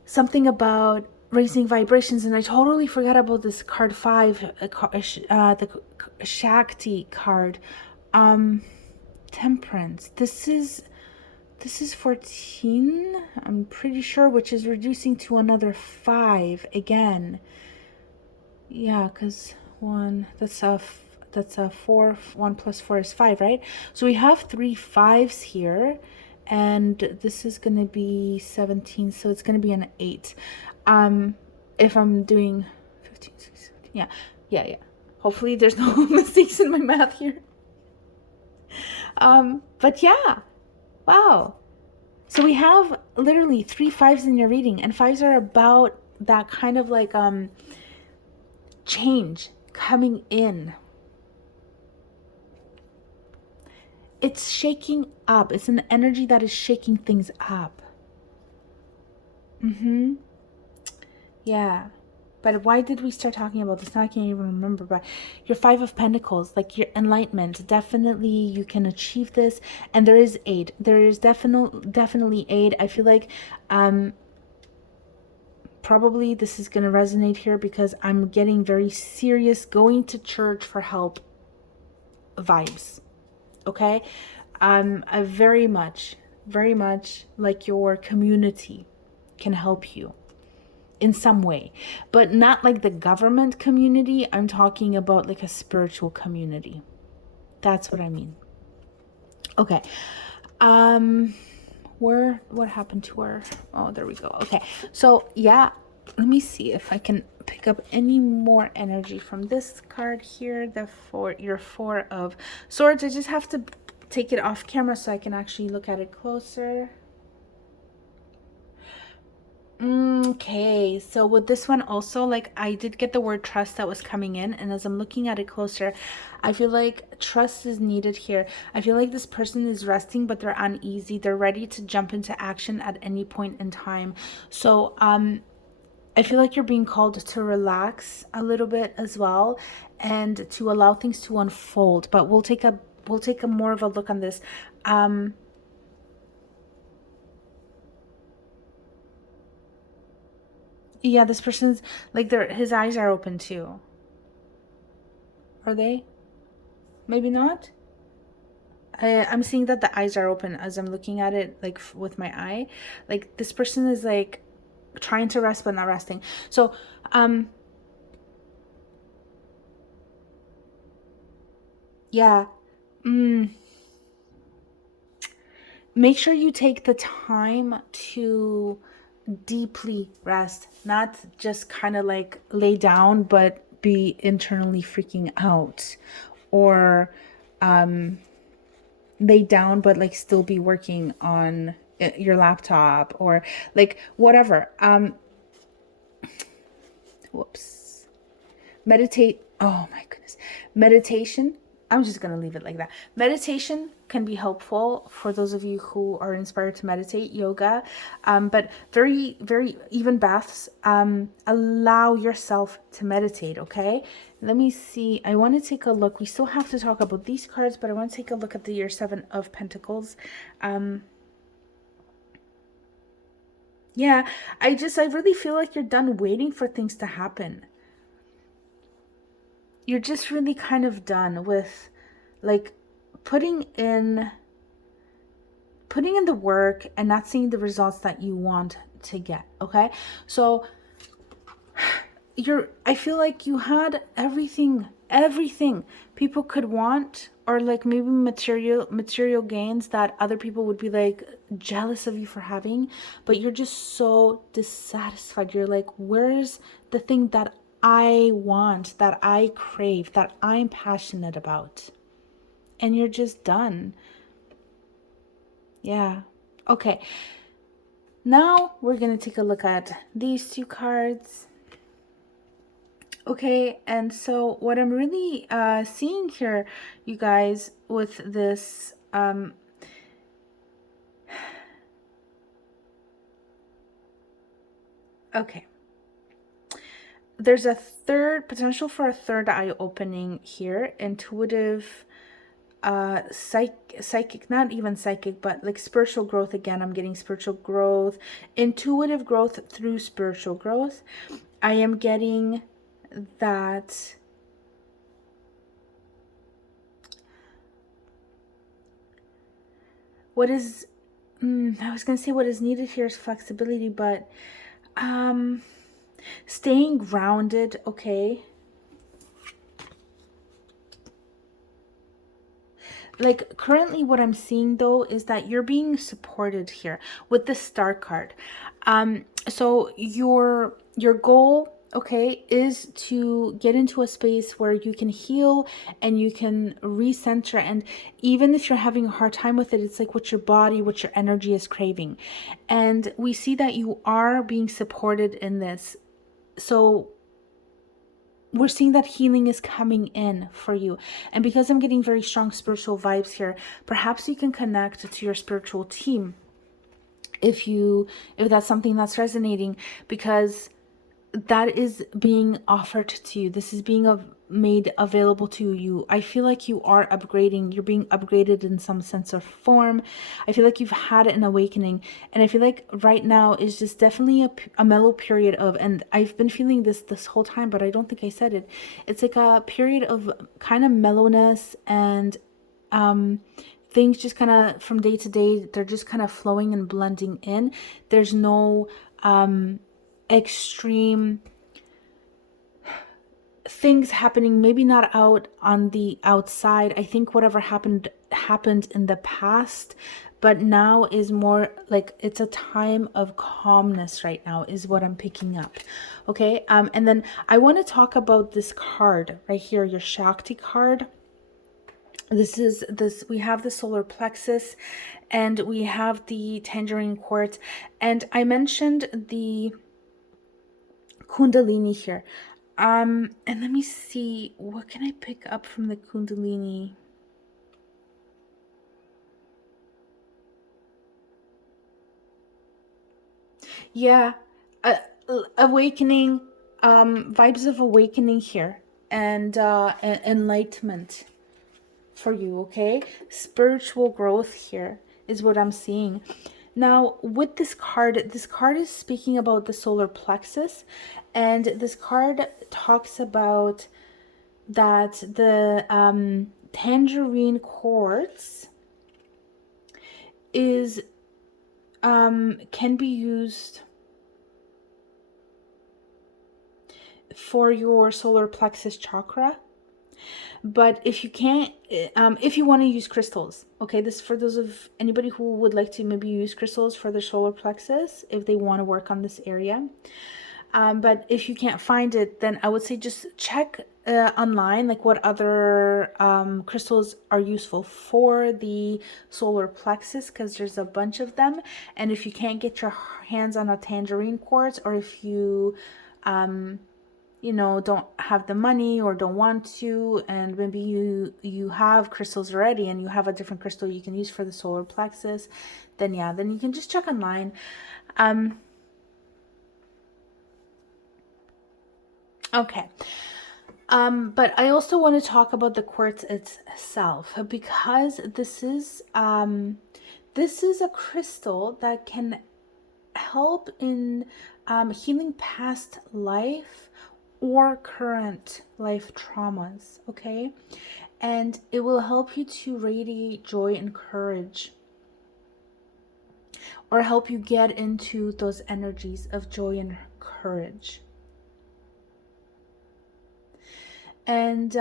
Something about raising vibrations, and I totally forgot about this card 5, the Shakti card. Temperance. This is 14, I'm pretty sure, which is reducing to another 5 again. Yeah, because 1, that's a 4. 1 plus 4 is 5, right? So we have 3 5s here, and this is going to be 17, so it's going to be an 8. If I'm doing 15, 16, 17, yeah. Hopefully there's no mistakes in my math here. But yeah, wow. So we have literally 3 5s in your reading, and 5s are about that kind of like change coming in. It's shaking up. It's an energy that is shaking things up. Yeah. But why did we start talking about this? Now I can't even remember. But your 5 of Pentacles, like your enlightenment, definitely you can achieve this. And there is aid. There is definitely aid. I feel like probably this is going to resonate here because I'm getting very serious going to church for help vibes. Okay? I very much like your community can help you in some way, but not like the government community. I'm talking about like a spiritual community. That's what I mean. Okay. What happened to her? Oh, there we go. Okay. So yeah, let me see if I can pick up any more energy from this card here. Your 4 of Swords. I just have to take it off camera so I can actually look at it closer. Okay, so with this one also, like I did get the word trust that was coming in, and as I'm looking at it closer, I feel like trust is needed here. I feel like this person is resting, but they're uneasy. They're ready to jump into action at any point in time. So I feel like you're being called to relax a little bit as well and to allow things to unfold. But we'll take a more of a look on this. Yeah, this person's like his eyes are open too. Are they? Maybe not. I'm seeing that the eyes are open as I'm looking at it, like with my eye. Like this person is like trying to rest but not resting. So, yeah. Make sure you take the time to deeply rest, not just kind of like lay down, but be internally freaking out, or lay down but like still be working on your laptop or like whatever. Whoops. Meditate. Oh my goodness. Meditation. I'm just going to leave it like that. Meditation can be helpful for those of you who are inspired to meditate, yoga, but very even baths. Allow yourself to meditate, okay? Let me see. I want to take a look. We still have to talk about these cards, but I want to take a look at the year 7 of Pentacles. Yeah, I really feel like you're done waiting for things to happen. You're just really kind of done with like putting in the work and not seeing the results that you want to get. Okay, so I feel like you had everything people could want, or like maybe material gains that other people would be like jealous of you for having, but you're just so dissatisfied. You're like, where's the thing that I want, that I crave, that I'm passionate about? And you're just done. Yeah. Okay. Now we're going to take a look at these 2 cards. Okay, and so what I'm really seeing here, you guys, with this okay, there's a potential for a third eye opening here. Intuitive, psychic, not even psychic, but like spiritual growth. Again, I'm getting spiritual growth, intuitive growth through spiritual growth. I am getting that what is I was gonna say what is needed here is flexibility, but staying grounded. Okay, like currently what I'm seeing though is that you're being supported here with the Star card. So your goal okay, is to get into a space where you can heal and you can recenter. And even if you're having a hard time with it, it's like what your body, what your energy is craving. And we see that you are being supported in this. So we're seeing that healing is coming in for you. And because I'm getting very strong spiritual vibes here, perhaps you can connect to your spiritual team if that's something that's resonating, because that is being offered to you. This is being made available to you. I feel like you are upgrading. You're being upgraded in some sense or form. I feel like you've had an awakening. And I feel like right now is just definitely a mellow period of, and I've been feeling this whole time, but I don't think I said it. It's like a period of kind of mellowness, and things just kind of from day to day, they're just kind of flowing and blending in. There's no extreme things happening, maybe not out on the outside. I think whatever happened in the past, but now is more like it's a time of calmness right now is what I'm picking up. Okay, and then I want to talk about this card right here, your Shakti card. We have the solar plexus and we have the tangerine quartz, and I mentioned the Kundalini here. And let me see, what can I pick up from the Kundalini? Yeah, awakening, vibes of awakening here, and enlightenment for you, okay? Spiritual growth here is what I'm seeing. Now, with this card is speaking about the solar plexus, and this card talks about that the tangerine quartz is can be used for your solar plexus chakra. But if you can't, if you want to use crystals, okay, this is for those of anybody who would like to maybe use crystals for their solar plexus if they want to work on this area. But if you can't find it, then I would say just check online, like what other crystals are useful for the solar plexus, because there's a bunch of them. And if you can't get your hands on a tangerine quartz, or if you don't have the money or don't want to, and maybe you have crystals already and you have a different crystal you can use for the solar plexus, then you can just check online. Okay. But I also want to talk about the quartz itself, because this is a crystal that can help in healing past life or current life traumas, okay? And it will help you to radiate joy and courage, or help you get into those energies of joy and courage. And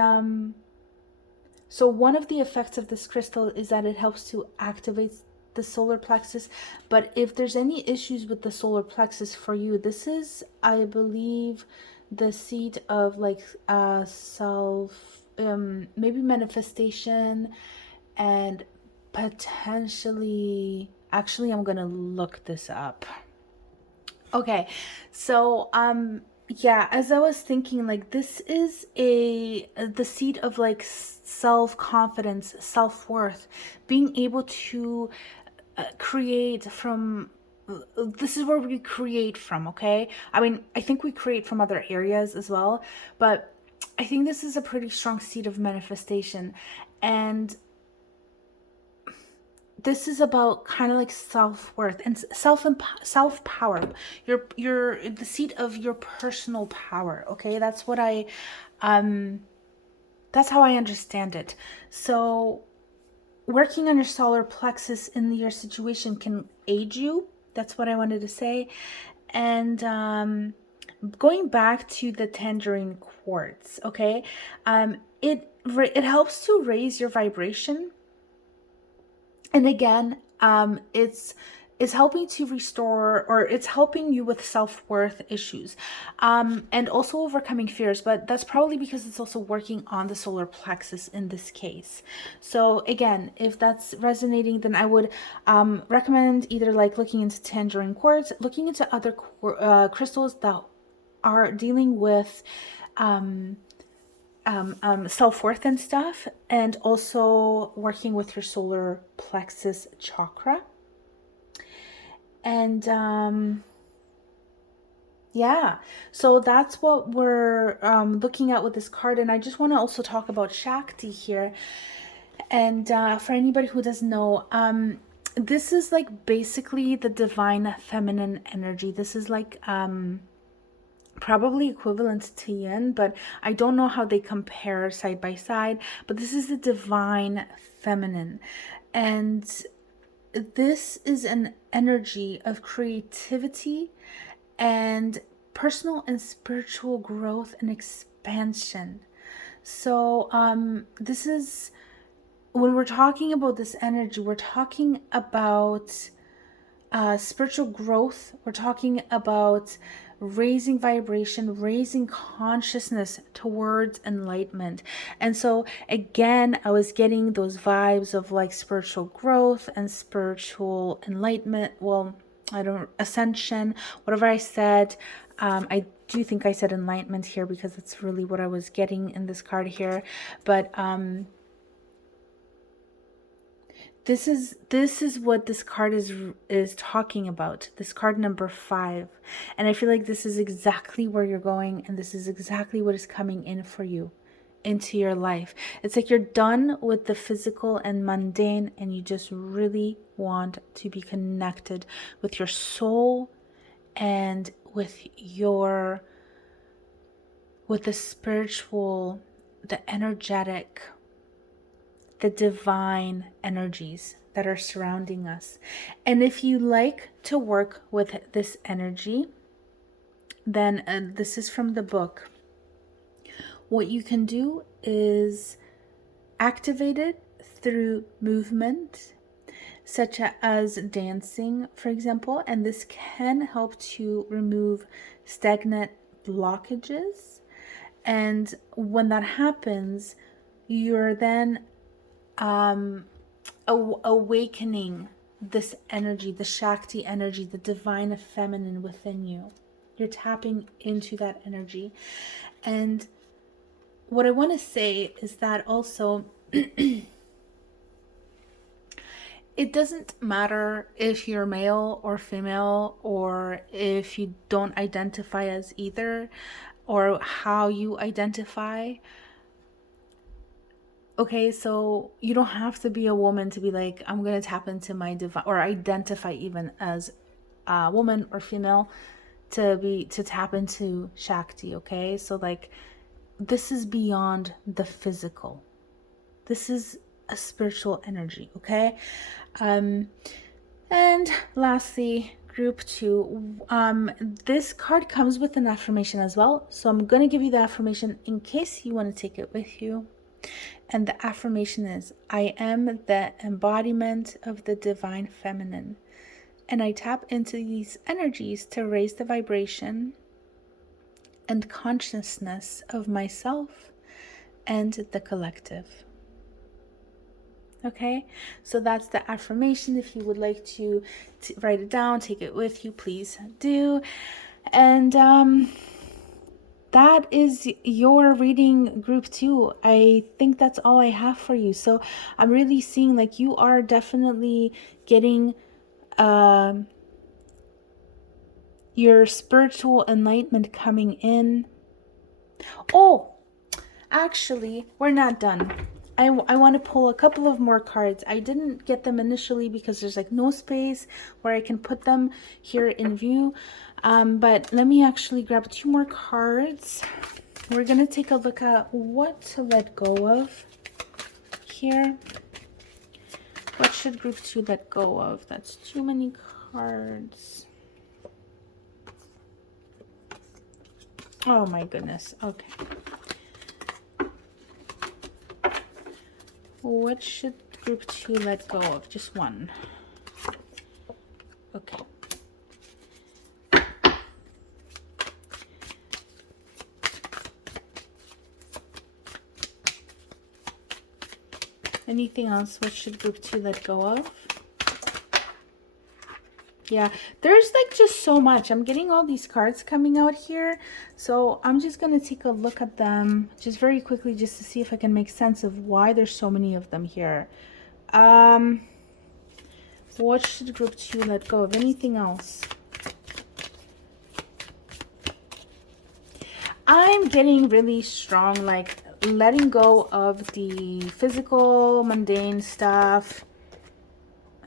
so one of the effects of this crystal is that it helps to activate the solar plexus. But if there's any issues with the solar plexus for you, this is, I believe, the seat of like self, maybe manifestation, and potentially, actually I'm gonna look this up. Okay, so yeah, as I was thinking, like this is the seat of like self-confidence, self-worth, being able to create from. This is where we create from, okay? I mean, I think we create from other areas as well, but I think this is a pretty strong seat of manifestation. And this is about kind of like self-worth and self-power. You're the seat of your personal power, okay? That's what that's how I understand it. So working on your solar plexus in your situation can aid you. That's what I wanted to say. And going back to the tangerine quartz, okay? It helps to raise your vibration. And again, it's is helping to restore, or it's helping you with self-worth issues, and also overcoming fears. But that's probably because it's also working on the solar plexus in this case. So again, if that's resonating, then I would recommend either like looking into tangerine quartz, looking into other crystals that are dealing with self-worth and stuff, and also working with your solar plexus chakra. And yeah, so that's what we're looking at with this card. And I just want to also talk about Shakti here. And for anybody who doesn't know, this is like basically the divine feminine energy. This is like probably equivalent to yin, but I don't know how they compare side by side. But this is the divine feminine. And this is an energy of creativity and personal and spiritual growth and expansion. So this is, when we're talking about this energy, we're talking about spiritual growth. We're talking about raising vibration, raising consciousness towards enlightenment. And so again, I was getting those vibes of like spiritual growth and spiritual enlightenment. Well, I don't, ascension, whatever I said. I do think I said enlightenment here because that's really what I was getting in this card here. But this is what this card is talking about. This card number 5. And I feel like this is exactly where you're going, and this is exactly what is coming in for you into your life. It's like you're done with the physical and mundane, and you just really want to be connected with your soul and with the spiritual, the energetic, the divine energies that are surrounding us. And if you like to work with this energy, then this is from the book. What you can do is activate it through movement, such as dancing, for example, and this can help to remove stagnant blockages. And when that happens, you're then awakening this energy, the Shakti energy, the divine feminine within you. You're tapping into that energy. And what I want to say is that also it doesn't matter if you're male or female, or if you don't identify as either, or how you identify. Okay, so you don't have to be a woman to be like, I'm going to tap into my divine, or identify even as a woman or female to tap into Shakti, okay? So like, this is beyond the physical. This is a spiritual energy, okay? And lastly, group 2, this card comes with an affirmation as well. So I'm going to give you the affirmation in case you want to take it with you. And the affirmation is, I am the embodiment of the divine feminine, and I tap into these energies to raise the vibration and consciousness of myself and the collective. Okay, so that's the affirmation. If you would like to write it down, take it with you, please do. And that is your reading, group 2. I think that's all I have for you. So I'm really seeing like you are definitely getting your spiritual enlightenment coming in. Oh, actually, we're not done. I want to pull a couple of more cards. I didn't get them initially because there's like no space where I can put them here in view. But let me actually grab 2 more cards. We're going to take a look at what to let go of here. What should group 2 let go of? That's too many cards. Oh my goodness. Okay. What should group 2 let go of? Just one. Okay. Anything else? What should group 2 let go of? Yeah, there's like just so much. I'm getting all these cards coming out here. So I'm just going to take a look at them just very quickly just to see if I can make sense of why there's so many of them here. What should group 2 let go of? Anything else? I'm getting really strong, like letting go of the physical, mundane stuff.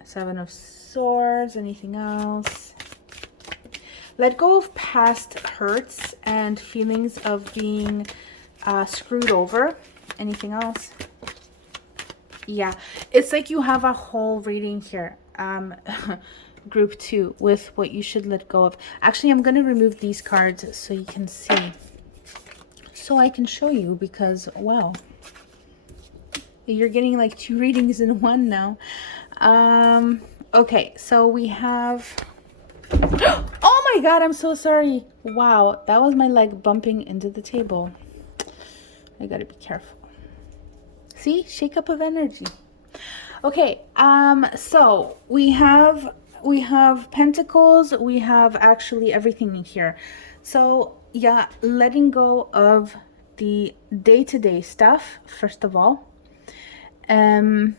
7 of Swords. Anything else? Let go of past hurts and feelings of being screwed over. Anything else? Yeah, it's like you have a whole reading here. Group 2 with what you should let go of. Actually, I'm going to remove these cards so you can see. So I can show you because, wow. You're getting like 2 readings in one now. Okay, so we have... Oh my god, I'm so sorry. Wow, that was my leg bumping into the table. I gotta be careful. See? Shake up of energy. Okay, so we have pentacles. We have actually everything in here. So yeah, letting go of the day-to-day stuff, first of all. And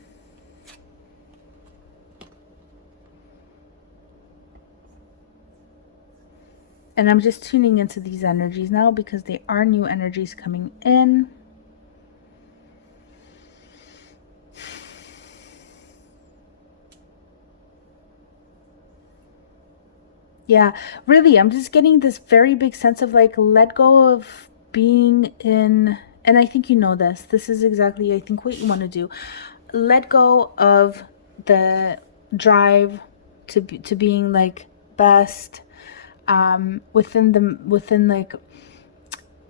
I'm just tuning into these energies now because they are new energies coming in. Yeah, really, I'm just getting this very big sense of like, let go of being in, and I think you know this. This is exactly, I think, what you want to do. Let go of the drive to being like best, within like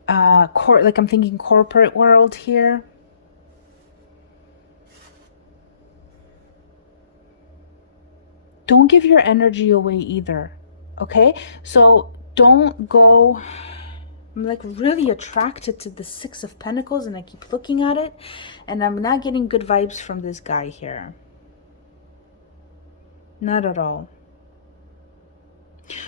like I'm thinking corporate world here. Don't give your energy away either. Okay, so don't go. I'm like really attracted to the 6 of Pentacles and I keep looking at it and I'm not getting good vibes from this guy here. Not at all.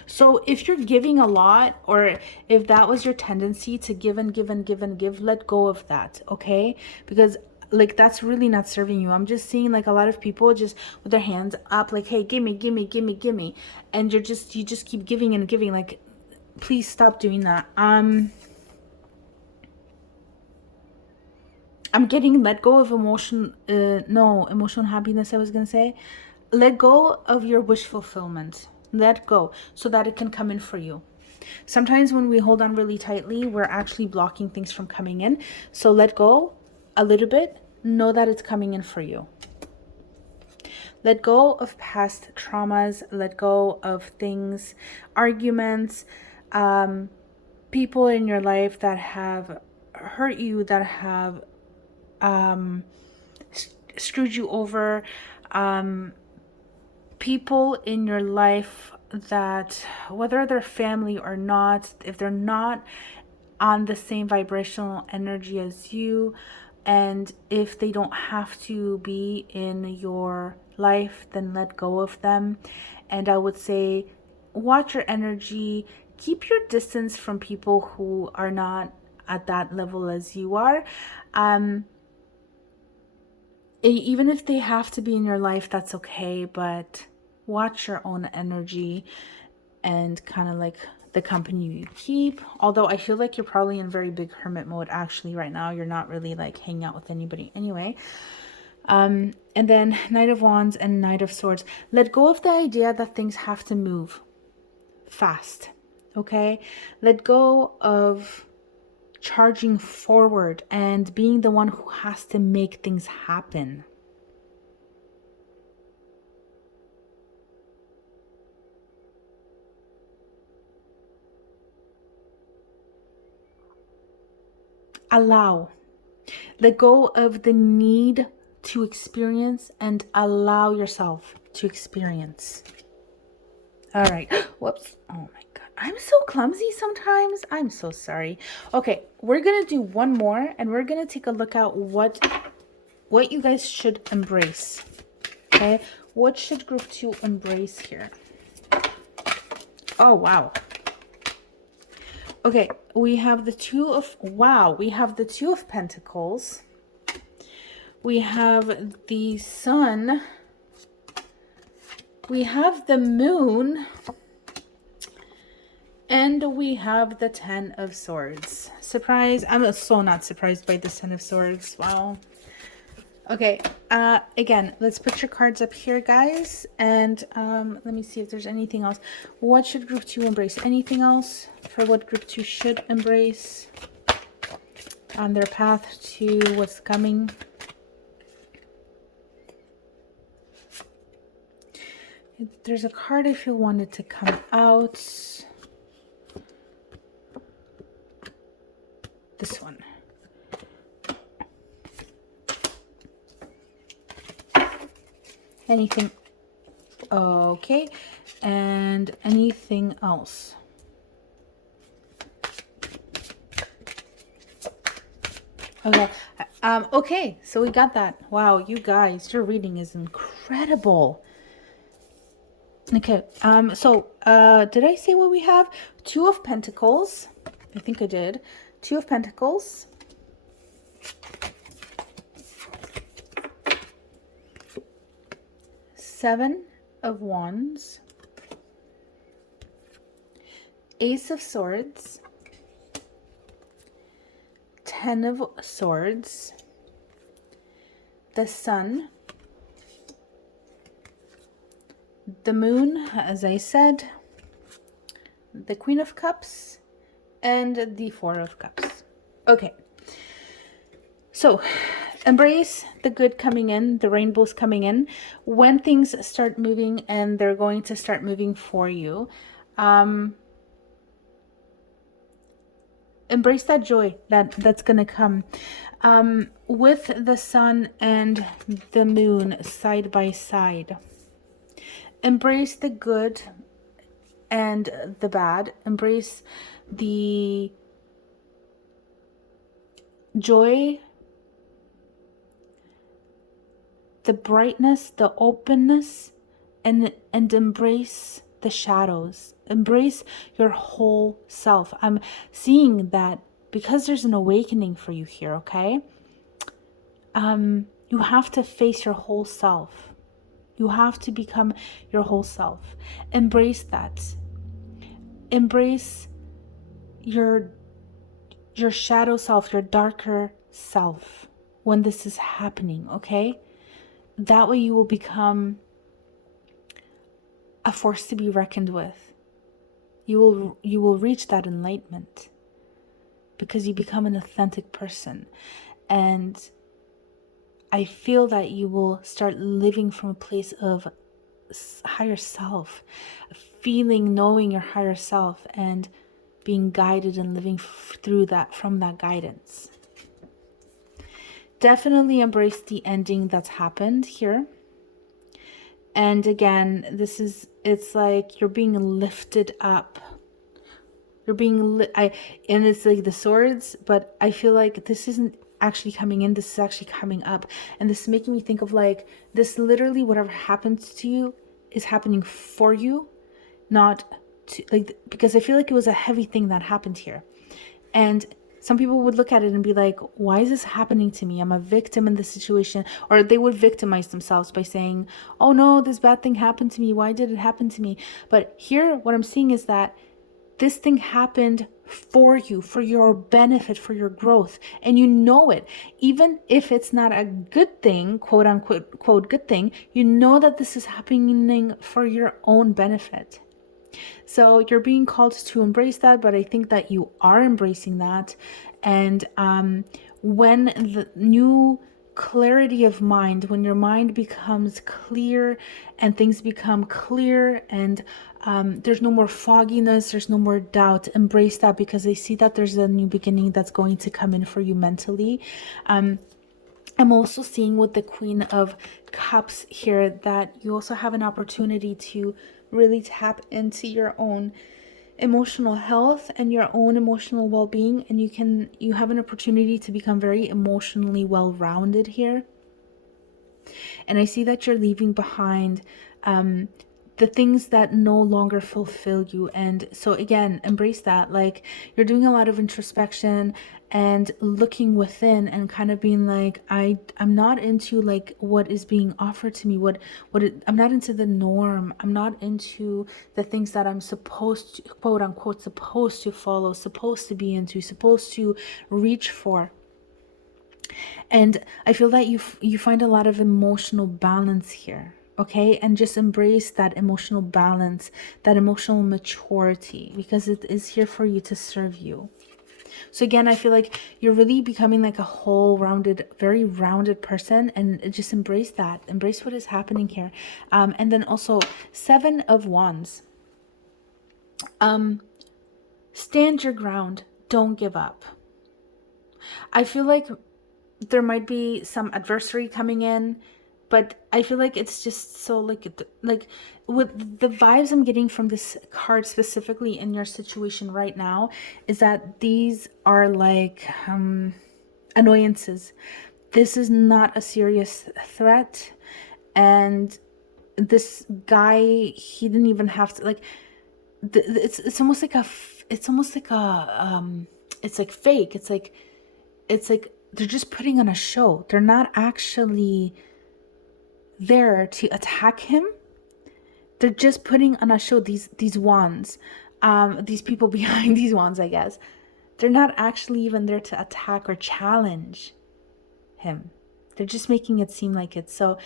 So if you're giving a lot, or if that was your tendency to give and give and give and give, let go of that, okay? Because like that's really not serving you. I'm just seeing like a lot of people just with their hands up like, hey, give me, give me, give me, give me. And you just keep giving and giving. Like, please stop doing that. I'm getting let go of emotional happiness, I was gonna say. Let go of your wish fulfillment. Let go so that it can come in for you. Sometimes when we hold on really tightly, we're actually blocking things from coming in. So let go a little bit. Know that it's coming in for you. Let go of past traumas. Let go of things, arguments, people in your life that have hurt you, that have screwed you over, people in your life that, whether they're family or not, if they're not on the same vibrational energy as you, and if they don't have to be in your life, then let go of them. And I would say watch your energy, keep your distance from people who are not at that level as you are. Even if they have to be in your life, that's okay, but watch your own energy and kind of like the company you keep. Although I feel like you're probably in very big hermit mode actually right now. You're not really like hanging out with anybody anyway. And then Knight of Wands and Knight of Swords. Let go of the idea that things have to move fast, okay? Let go of charging forward and being the one who has to make things happen. Allow. Let go of the need to experience and allow yourself to experience. All right. Whoops. Oh my God. I'm so clumsy sometimes. I'm so sorry. Okay, we're going to do one more and we're going to take a look at what you guys should embrace. Okay? What should group 2 embrace here? Oh, wow. Okay, we have the Two of Pentacles. We have the Sun. We have the Moon. And we have the Ten of Swords. Surprise. I'm so not surprised by this Ten of Swords. Wow. Okay. Again, let's put your cards up here, guys. And let me see if there's anything else. What should group 2 embrace? Anything else for what group 2 should embrace on their path to what's coming? There's a card I feel wanted to come out. This one. Anything? Okay. And anything else? Okay. Okay, so we got that. Wow, you guys, your reading is incredible. Okay, did I say what we have? Two of Pentacles. I think I did. Two of Pentacles. Seven of Wands. Ace of Swords. Ten of Swords. The Sun. The Moon, as I said. The Queen of Cups. And the Four of Cups. Okay. So, embrace the good coming in, the rainbows coming in. When things start moving, and they're going to start moving for you, embrace that joy that's going to come. With the Sun and the Moon side by side. Embrace the good and the bad. Embrace the joy, the brightness, the openness, and embrace the shadows. Embrace your whole self. I'm seeing that because there's an awakening for you here, okay? You have to face your whole self. You have to become your whole self. Embrace that. Embrace your shadow self, your darker self when this is happening, okay? That way you will become a force to be reckoned with. You will reach that enlightenment because you become an authentic person. And I feel that you will start living from a place of higher self, feeling, knowing your higher self, and being guided and living through that, from that guidance. Definitely embrace the ending that's happened here. And again, it's like you're being lifted up. You're being and it's like the swords, but I feel like this isn't actually coming in, this is actually coming up. And this is making me think of like, this literally, whatever happens to you is happening for you, not to, like, because I feel like it was a heavy thing that happened here. And some people would look at it and be like, why is this happening to me? I'm a victim in this situation. Or they would victimize themselves by saying, oh no, this bad thing happened to me. Why did it happen to me? But here, what I'm seeing is that this thing happened for you, for your benefit, for your growth. And you know it. Even if it's not a good thing, quote unquote, quote, good thing, you know that this is happening for your own benefit. So you're being called to embrace that, but I think that you are embracing that. And when the new clarity of mind, when your mind becomes clear and things become clear and there's no more fogginess, there's no more doubt, embrace that, because I see that there's a new beginning that's going to come in for you mentally. I'm also seeing with the Queen of Cups here that you also have an opportunity to really tap into your own emotional health and your own emotional well-being, and you have an opportunity to become very emotionally well-rounded here. And I see that you're leaving behind the things that no longer fulfill you. And so again, embrace that. Like, you're doing a lot of introspection and looking within and kind of being like, I'm not into like what is being offered to me. I'm not into the norm. I'm not into the things that I'm supposed to, quote unquote, supposed to follow, supposed to be into, supposed to reach for. And I feel that you find a lot of emotional balance here. Okay, and just embrace that emotional balance, that emotional maturity, because it is here for you to serve you. So again, I feel like you're really becoming like a whole rounded, very rounded person, and just embrace that. Embrace what is happening here. And then also 7 of Wands. Stand your ground. Don't give up. I feel like there might be some adversary coming in, but I feel like it's just so like with the vibes I'm getting from this card specifically in your situation right now is that these are like annoyances. This is not a serious threat, and this guy, he didn't even have to like it's almost like a it's almost like a it's like fake. It's like they're just putting on a show. They're not actually there to attack him. They're just putting on a show. These wands, these people behind these wands, I guess, they're not actually even there to attack or challenge him. They're just making it seem like it. So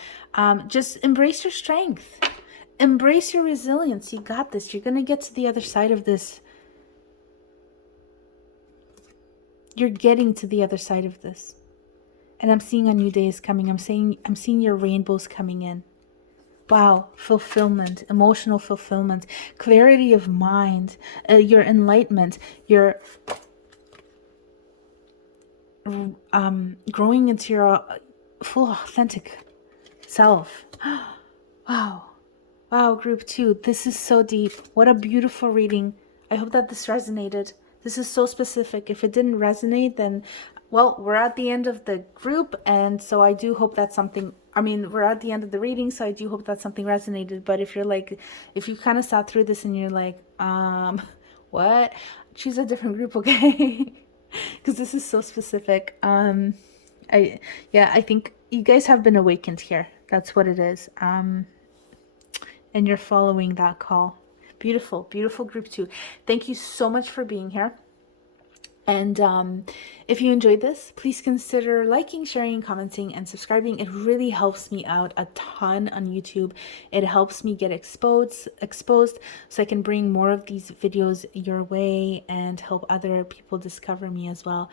just embrace your strength. Embrace your resilience. You got this. You're going to get to the other side of this. You're getting to the other side of this. And I'm seeing a new day is coming. I'm seeing your rainbows coming in. Wow, fulfillment, emotional fulfillment, clarity of mind, your enlightenment, your growing into your full authentic self. Wow. Wow, group 2. This is so deep. What a beautiful reading. I hope that this resonated. This is so specific. If it didn't resonate, then, well, we're at the end of the group. And so I do hope that something, we're at the end of the reading. So I do hope that something resonated. But if you're like, if you kind of sat through this and you're like, what? Choose a different group, okay? Because this is so specific. I think you guys have been awakened here. That's what it is. And you're following that call. Beautiful, beautiful group 2. Thank you so much for being here. And if you enjoyed this, please consider liking, sharing, commenting, and subscribing. It really helps me out a ton on YouTube. It helps me get exposed so I can bring more of these videos your way and help other people discover me as well.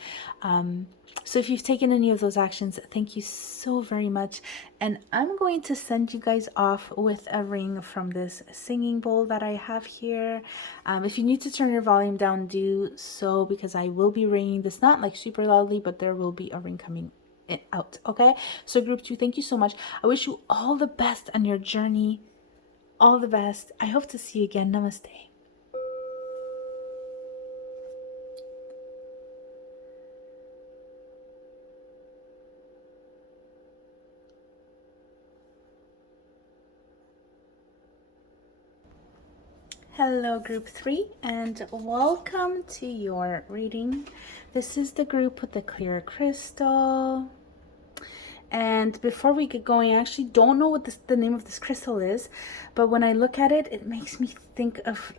So if you've taken any of those actions, thank you so very much. And I'm going to send you guys off with a ring from this singing bowl that I have here. If you need to turn your volume down, do so, because I will be ringing this, not like super loudly, but there will be a ring coming out. Okay, so group 2, thank you so much. I wish you all the best on your journey. All the best. I hope to see you again. Namaste. Hello group 3, and welcome to your reading. This is the group with the clear crystal. And before we get going, I actually don't know what the name of this crystal is, but when I look at it, it makes me think of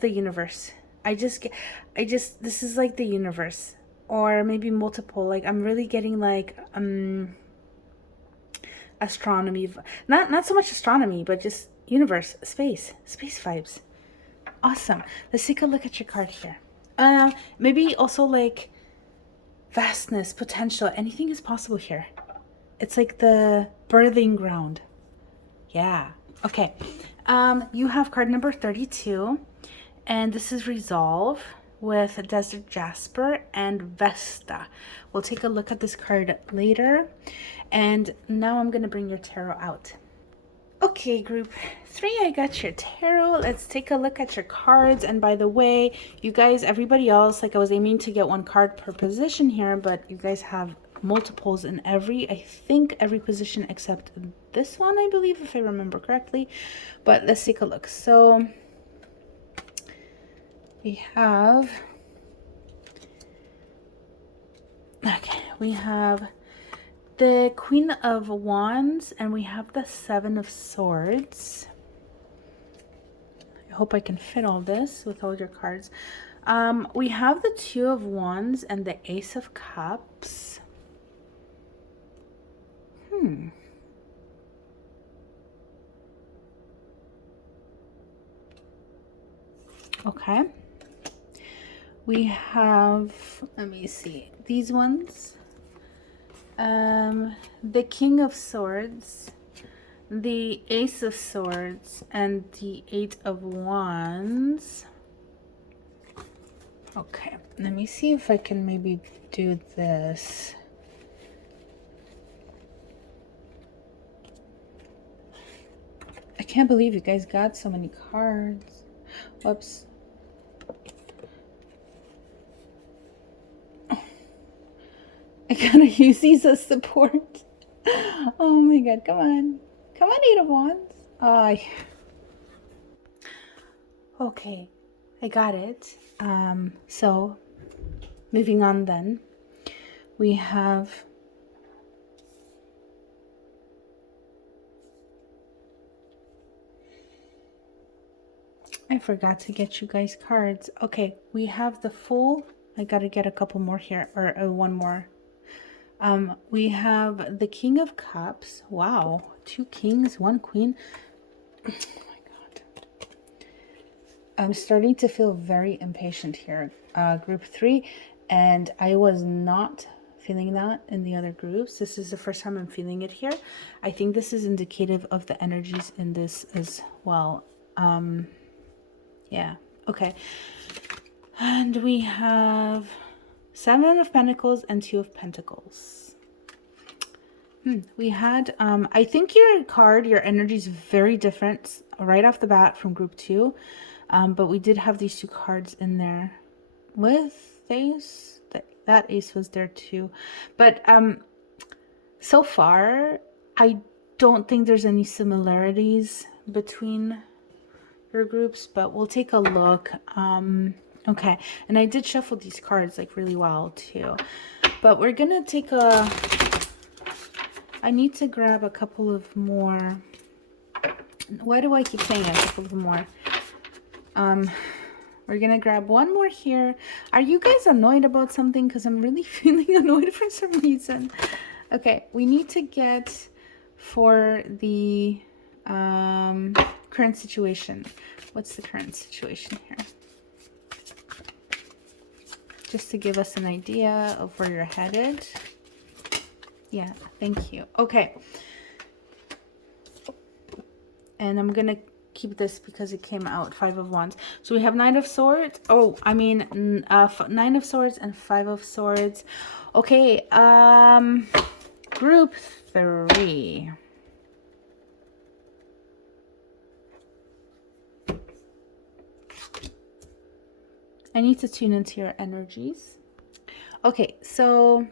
the universe. This is like the universe, or maybe multiple. Like, I'm really getting like astronomy, not so much astronomy, but just universe, space vibes. Awesome. Let's take a look at your card here. Maybe also like vastness, potential. Anything is possible here. It's like the birthing ground. Yeah. Okay. You have card number 32, and this is Resolve with Desert Jasper and Vesta. We'll take a look at this card later. And now I'm going to bring your tarot out. Okay, group 3, I got your tarot. Let's take a look at your cards. And by the way, you guys, everybody else, like I was aiming to get 1 card per position here, but you guys have multiples in I think every position except this one, I believe, if I remember correctly. But let's take a look. So we have, we have the Queen of Wands and we have the 7 of Swords. I hope I can fit all this with all your cards. We have the 2 of Wands and the Ace of Cups. Okay. We have, let me see, these ones. The King of Swords, the Ace of Swords, and the 8 of Wands. Okay, let me see if I can maybe do this. I can't believe you guys got so many cards. Whoops. I gotta use these as support. Oh my god, come on. Come on, 8 of Wands. Okay, I got it. So, moving on then. We have... I forgot to get you guys cards. Okay, we have the Fool. I gotta get a couple more here, or one more. We have the King of Cups. Wow, 2 kings, 1 queen. Oh my god. I'm starting to feel very impatient here, group 3, and I was not feeling that in the other groups. This is the first time I'm feeling it here. I think this is indicative of the energies in this as well. Yeah, okay. And we have 7 of Pentacles and 2 of Pentacles. We had, I think your card, your energy is very different right off the bat from group 2. But we did have these 2 cards in there with Ace. That Ace was there too. But so far, I don't think there's any similarities between your groups, but we'll take a look. Okay, and I did shuffle these cards like really well too. But we're gonna take a... I need to grab a couple of more. Why do I keep saying a couple of more? We're gonna grab one more here. Are you guys annoyed about something? Because I'm really feeling annoyed for some reason. Okay, we need to get for the current situation. What's the current situation here? Just to give us an idea of where you're headed. Yeah, thank you. Okay. And I'm gonna keep this because it came out 5 of Wands. So we have 9 of Swords. Oh, I mean 9 of Swords and 5 of Swords. Okay, group 3. I need to tune into your energies. Okay, so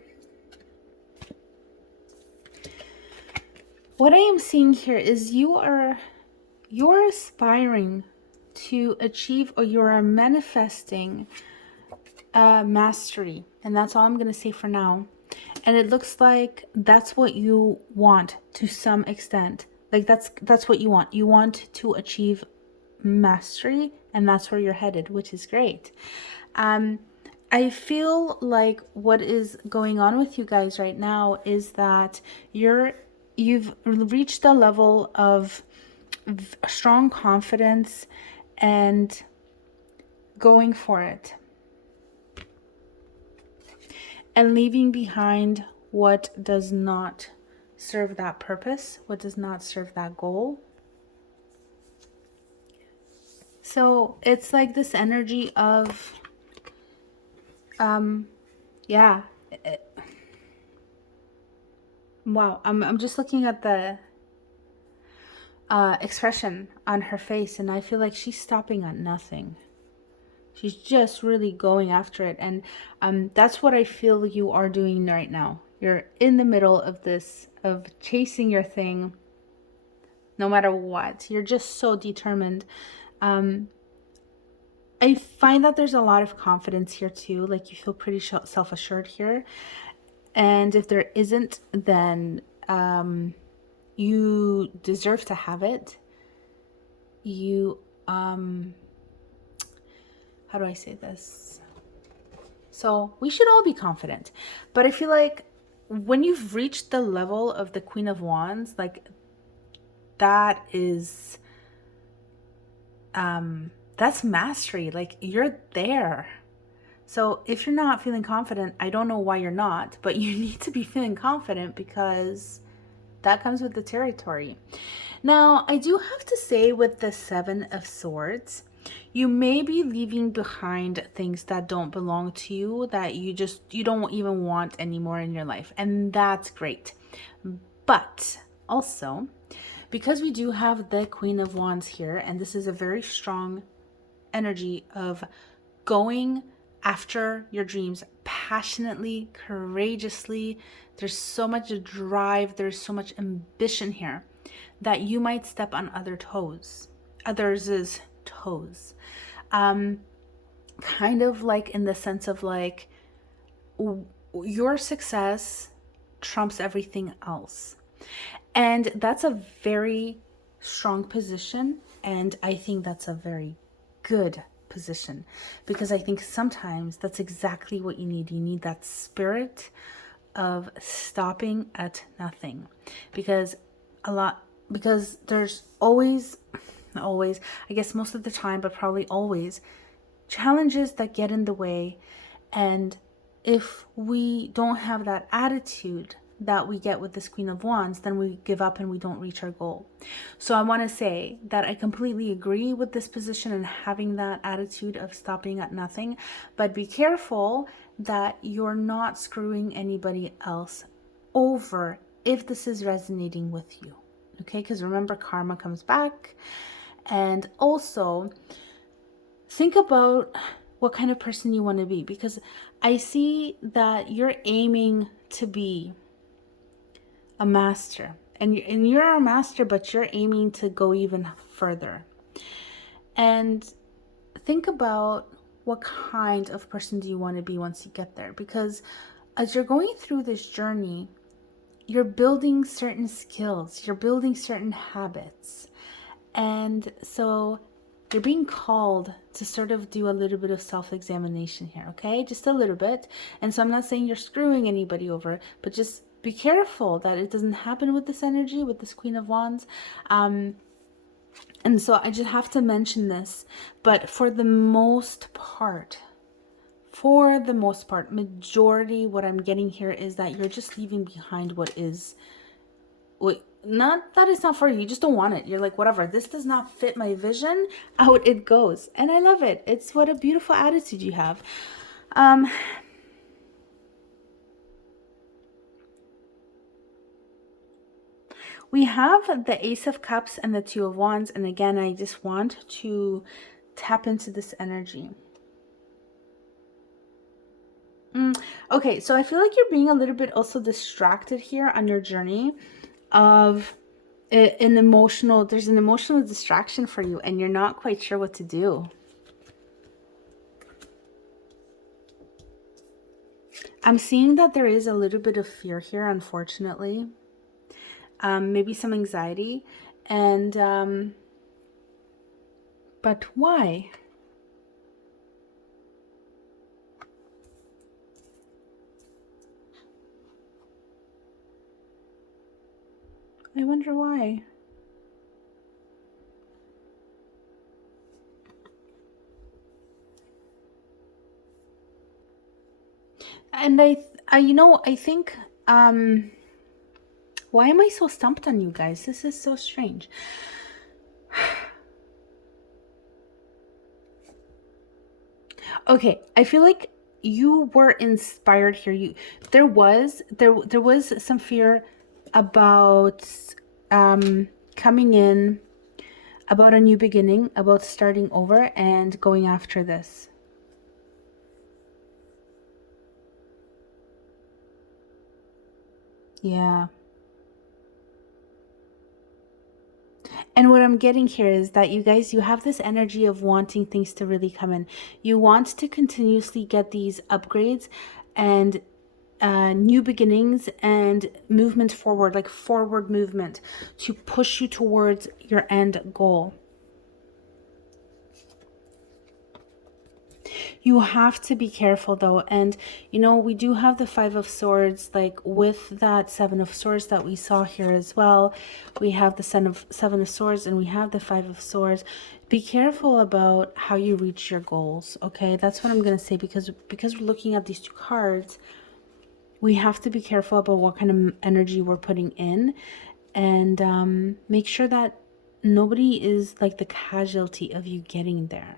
what I am seeing here is you're aspiring to achieve, or you are manifesting mastery, and that's all I'm going to say for now. And it looks like that's what you want to some extent. Like that's what you want. You want to achieve mastery, and that's where you're headed, which is great. I feel like what is going on with you guys right now is that you've reached a level of strong confidence and going for it, and leaving behind what does not serve that purpose, what does not serve that goal. So it's like this energy of yeah, wow, I'm just looking at the expression on her face, and I feel like she's stopping at nothing. She's just really going after it. And that's what I feel you are doing right now. You're in the middle of this, of chasing your thing, no matter what. You're just so determined. I find that there's a lot of confidence here too. Like you feel pretty self-assured here. And if there isn't, then you deserve to have it. You, how do I say this? So we should all be confident. But I feel like when you've reached the level of the Queen of Wands, like that is, that's mastery. Like you're there. So if you're not feeling confident, I don't know why you're not, but you need to be feeling confident because that comes with the territory. Now, I do have to say with the Seven of Swords, you may be leaving behind things that don't belong to you, that you don't even want anymore in your life. And that's great. But also, because we do have the Queen of Wands here, and this is a very strong energy of going after your dreams passionately, courageously. There's so much drive, there's so much ambition here that you might step on others' toes. Kind of like in the sense of like your success trumps everything else. And that's a very strong position. And I think that's a very good position, because I think sometimes that's exactly what you need. You need that spirit of stopping at nothing, because there's always, I guess most of the time, but probably always, challenges that get in the way. And if we don't have that attitude that we get with this Queen of Wands, then we give up and we don't reach our goal. So I want to say that I completely agree with this position and having that attitude of stopping at nothing, but be careful that you're not screwing anybody else over if this is resonating with you. Okay, because remember, karma comes back. And also think about what kind of person you want to be, because I see that you're aiming to be a master, and you're a master, but you're aiming to go even further. And think about what kind of person do you want to be once you get there, because as you're going through this journey, you're building certain skills, you're building certain habits, and so you're being called to sort of do a little bit of self-examination here, okay? Just a little bit. And so I'm not saying you're screwing anybody over, but just be careful that it doesn't happen with this energy, with this Queen of Wands. And so I just have to mention this. But for the most part, majority, what I'm getting here is that you're just leaving behind not that it's not for you, you just don't want it. You're like, whatever, this does not fit my vision, out it goes. And I love it. It's what a beautiful attitude you have. We have the Ace of Cups and the Two of Wands. And again, I just want to tap into this energy. Okay, so I feel like you're being a little bit also distracted here on your journey of there's an emotional distraction for you, and you're not quite sure what to do. I'm seeing that there is a little bit of fear here, unfortunately. Maybe some anxiety, and but why? I wonder why. And I think, why am I so stumped on you guys? This is so strange. Okay, I feel like you were inspired here. There was some fear about coming in, about a new beginning, about starting over and going after this. Yeah. And what I'm getting here is that you guys, you have this energy of wanting things to really come in. You want to continuously get these upgrades and new beginnings and movement forward, like forward movement to push you towards your end goal. You have to be careful though. And you know, we do have the Five of Swords, like with that Seven of Swords that we saw here as well. We have the Seven of Swords and we have the Five of Swords. Be careful about how you reach your goals. Okay, that's what I'm going to say, because we're looking at these two cards. We have to be careful about what kind of energy we're putting in, and make sure that nobody is like the casualty of you getting there.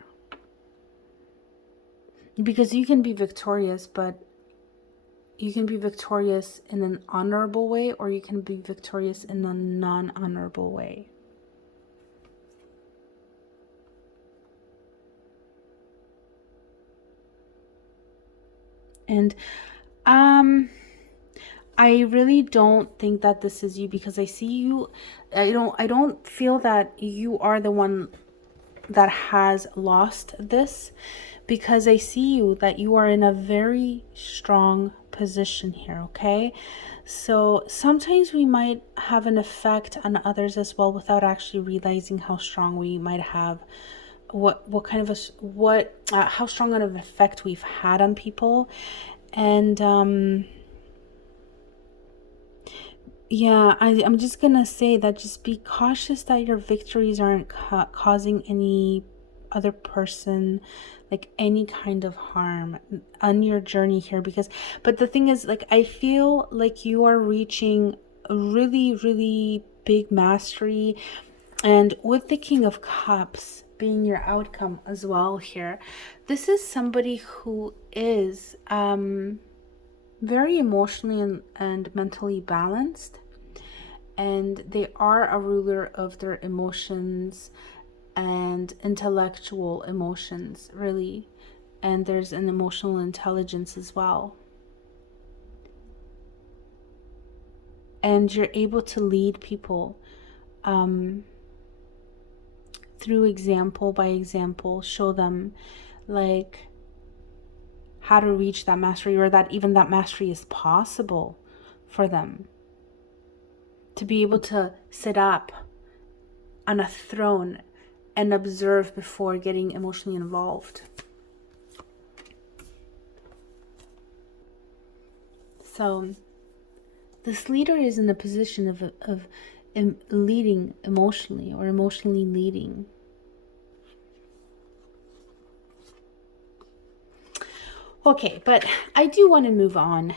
Because you can be victorious, but you can be victorious in an honorable way, or you can be victorious in a non-honorable way. And I really don't think that this is you, because I see you, I don't feel that you are the one that has lost this, because I see you that you are in a very strong position here. Okay, so sometimes we might have an effect on others as well without actually realizing how strong we might have, what kind of a how strong of an effect we've had on people. And yeah, I'm just gonna say that just be cautious that your victories aren't causing any other person like any kind of harm on your journey here. But the thing is, like, I feel like you are reaching a really, really big mastery, and with the King of Cups being your outcome as well here, this is somebody who is very emotionally and mentally balanced, and they are a ruler of their emotions and intellectual emotions, really, and there's an emotional intelligence as well, and you're able to lead people through example by example, show them like how to reach that mastery, or that even that mastery is possible for them to be able to sit up on a throne and observe before getting emotionally involved. So this leader is in a position of leading emotionally, or emotionally leading. Okay, but I do want to move on.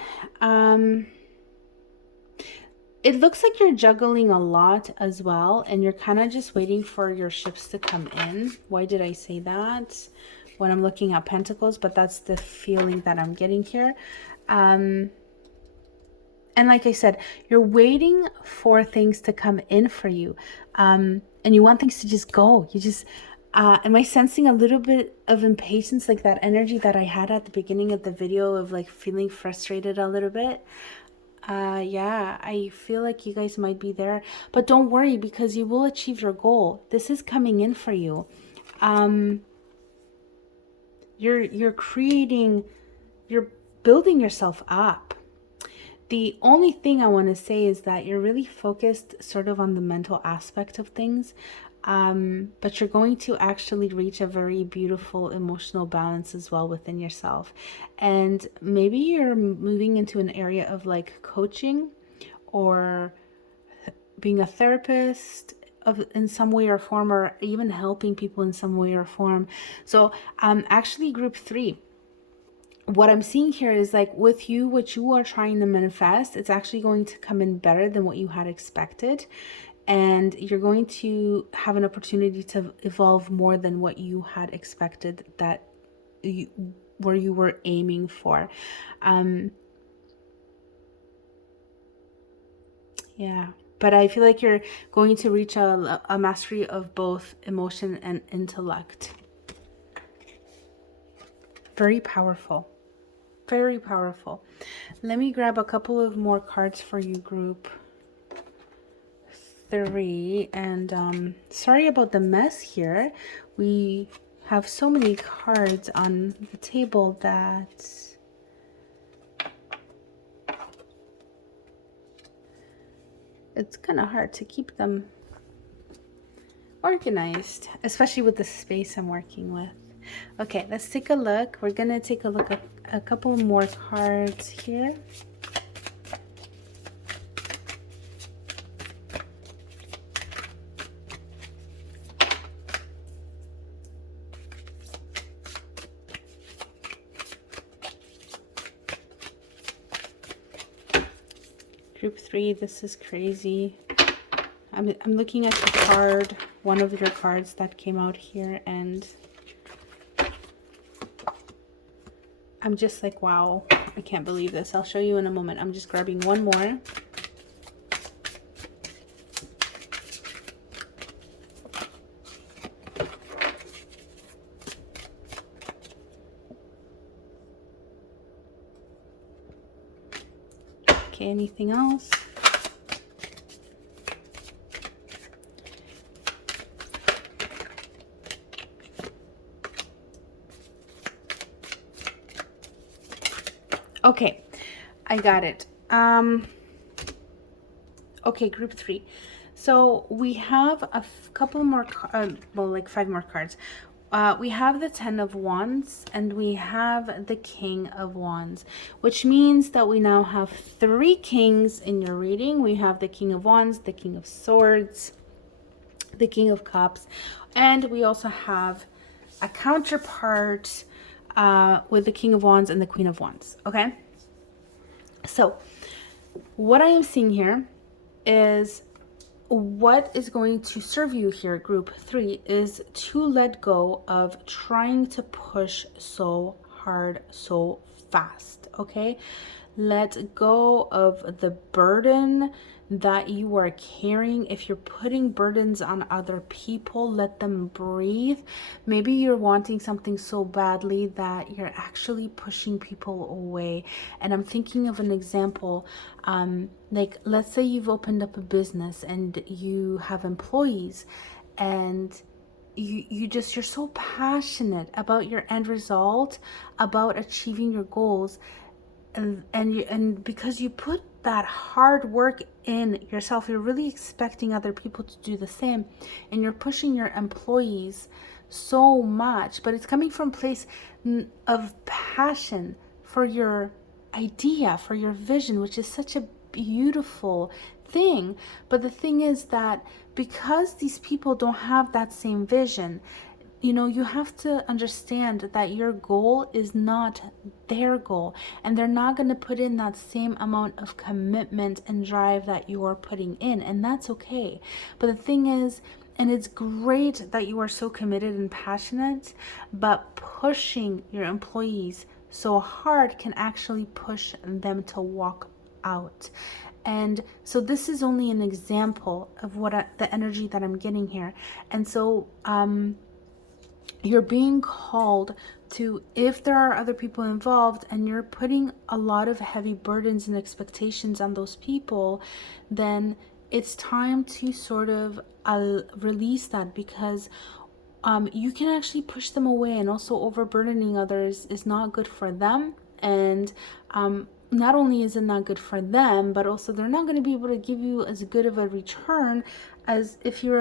It looks like you're juggling a lot as well, and you're kind of just waiting for your ships to come in. Why did I say that when I'm looking at Pentacles? But that's the feeling that I'm getting here. And like I said, you're waiting for things to come in for you. And you want things to just go. You just... am I sensing a little bit of impatience, like that energy that I had at the beginning of the video of like feeling frustrated a little bit? Yeah, I feel like you guys might be there, but don't worry, because you will achieve your goal. This is coming in for you. You're creating, you're building yourself up. The only thing I want to say is that you're really focused sort of on the mental aspect of things. But you're going to actually reach a very beautiful emotional balance as well within yourself. And maybe you're moving into an area of like coaching or being a therapist in some way or form, or even helping people in some way or form. So actually group 3, what I'm seeing here is like with you, what you are trying to manifest, it's actually going to come in better than what you had expected. And you're going to have an opportunity to evolve more than what you had expected, that where you were aiming for. Yeah, but I feel like you're going to reach a mastery of both emotion and intellect. Very powerful. Very powerful. Let me grab a couple of more cards for you, group 3. And sorry about the mess here. We have so many cards on the table that it's kind of hard to keep them organized, especially with the space I'm working with. Okay, let's take a look. We're gonna take a look at a couple more cards here. Group 3, this is crazy. I'm looking at the card, one of your cards that came out here, and I'm just like, wow, I can't believe this. I'll show you in a moment. I'm just grabbing one more. Okay, anything else? Okay, I got it. Okay, group 3. So we have a couple more, well, like 5 more cards. We have the 10 of Wands and we have the King of Wands, which means that we now have 3 kings in your reading. We have the King of Wands, the King of Swords, the King of Cups, and we also have a counterpart with the King of Wands and the Queen of Wands. Okay, so what I am seeing here is what is going to serve you here, group 3, is to let go of trying to push so hard so fast. Okay, let go of the burden that you are carrying. If you're putting burdens on other people, let them breathe. Maybe you're wanting something so badly that you're actually pushing people away. And I'm thinking of an example, like let's say you've opened up a business and you have employees, and you're so passionate about your end result, about achieving your goals, and because you put that hard work in yourself, you're really expecting other people to do the same, and you're pushing your employees so much, but it's coming from a place of passion for your idea, for your vision, which is such a beautiful thing. But the thing is that because these people don't have that same vision, you have to understand that your goal is not their goal, and they're not going to put in that same amount of commitment and drive that you are putting in, and that's okay. But the thing is, and it's great that you are so committed and passionate, but pushing your employees so hard can actually push them to walk out. And so this is only an example of the energy that I'm getting here. And so you're being called to, if there are other people involved and you're putting a lot of heavy burdens and expectations on those people, then it's time to sort of release that, because you can actually push them away, and also overburdening others is not good for them. And not only is it not good for them, but also they're not going to be able to give you as good of a return as if you're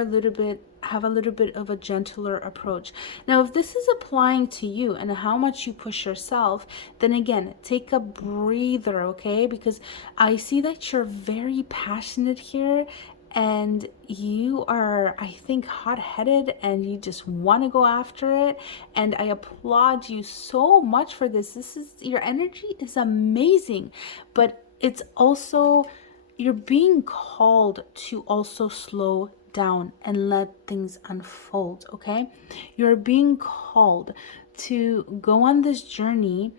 have a little bit of a gentler approach. Now, if this is applying to you and how much you push yourself, then again, take a breather, okay? Because I see that you're very passionate here, and you are, I think, hot-headed, and you just want to go after it, and I applaud you so much for this. Your energy is amazing, but it's also, you're being called to also slow down and let things unfold. Okay, you're being called to go on this journey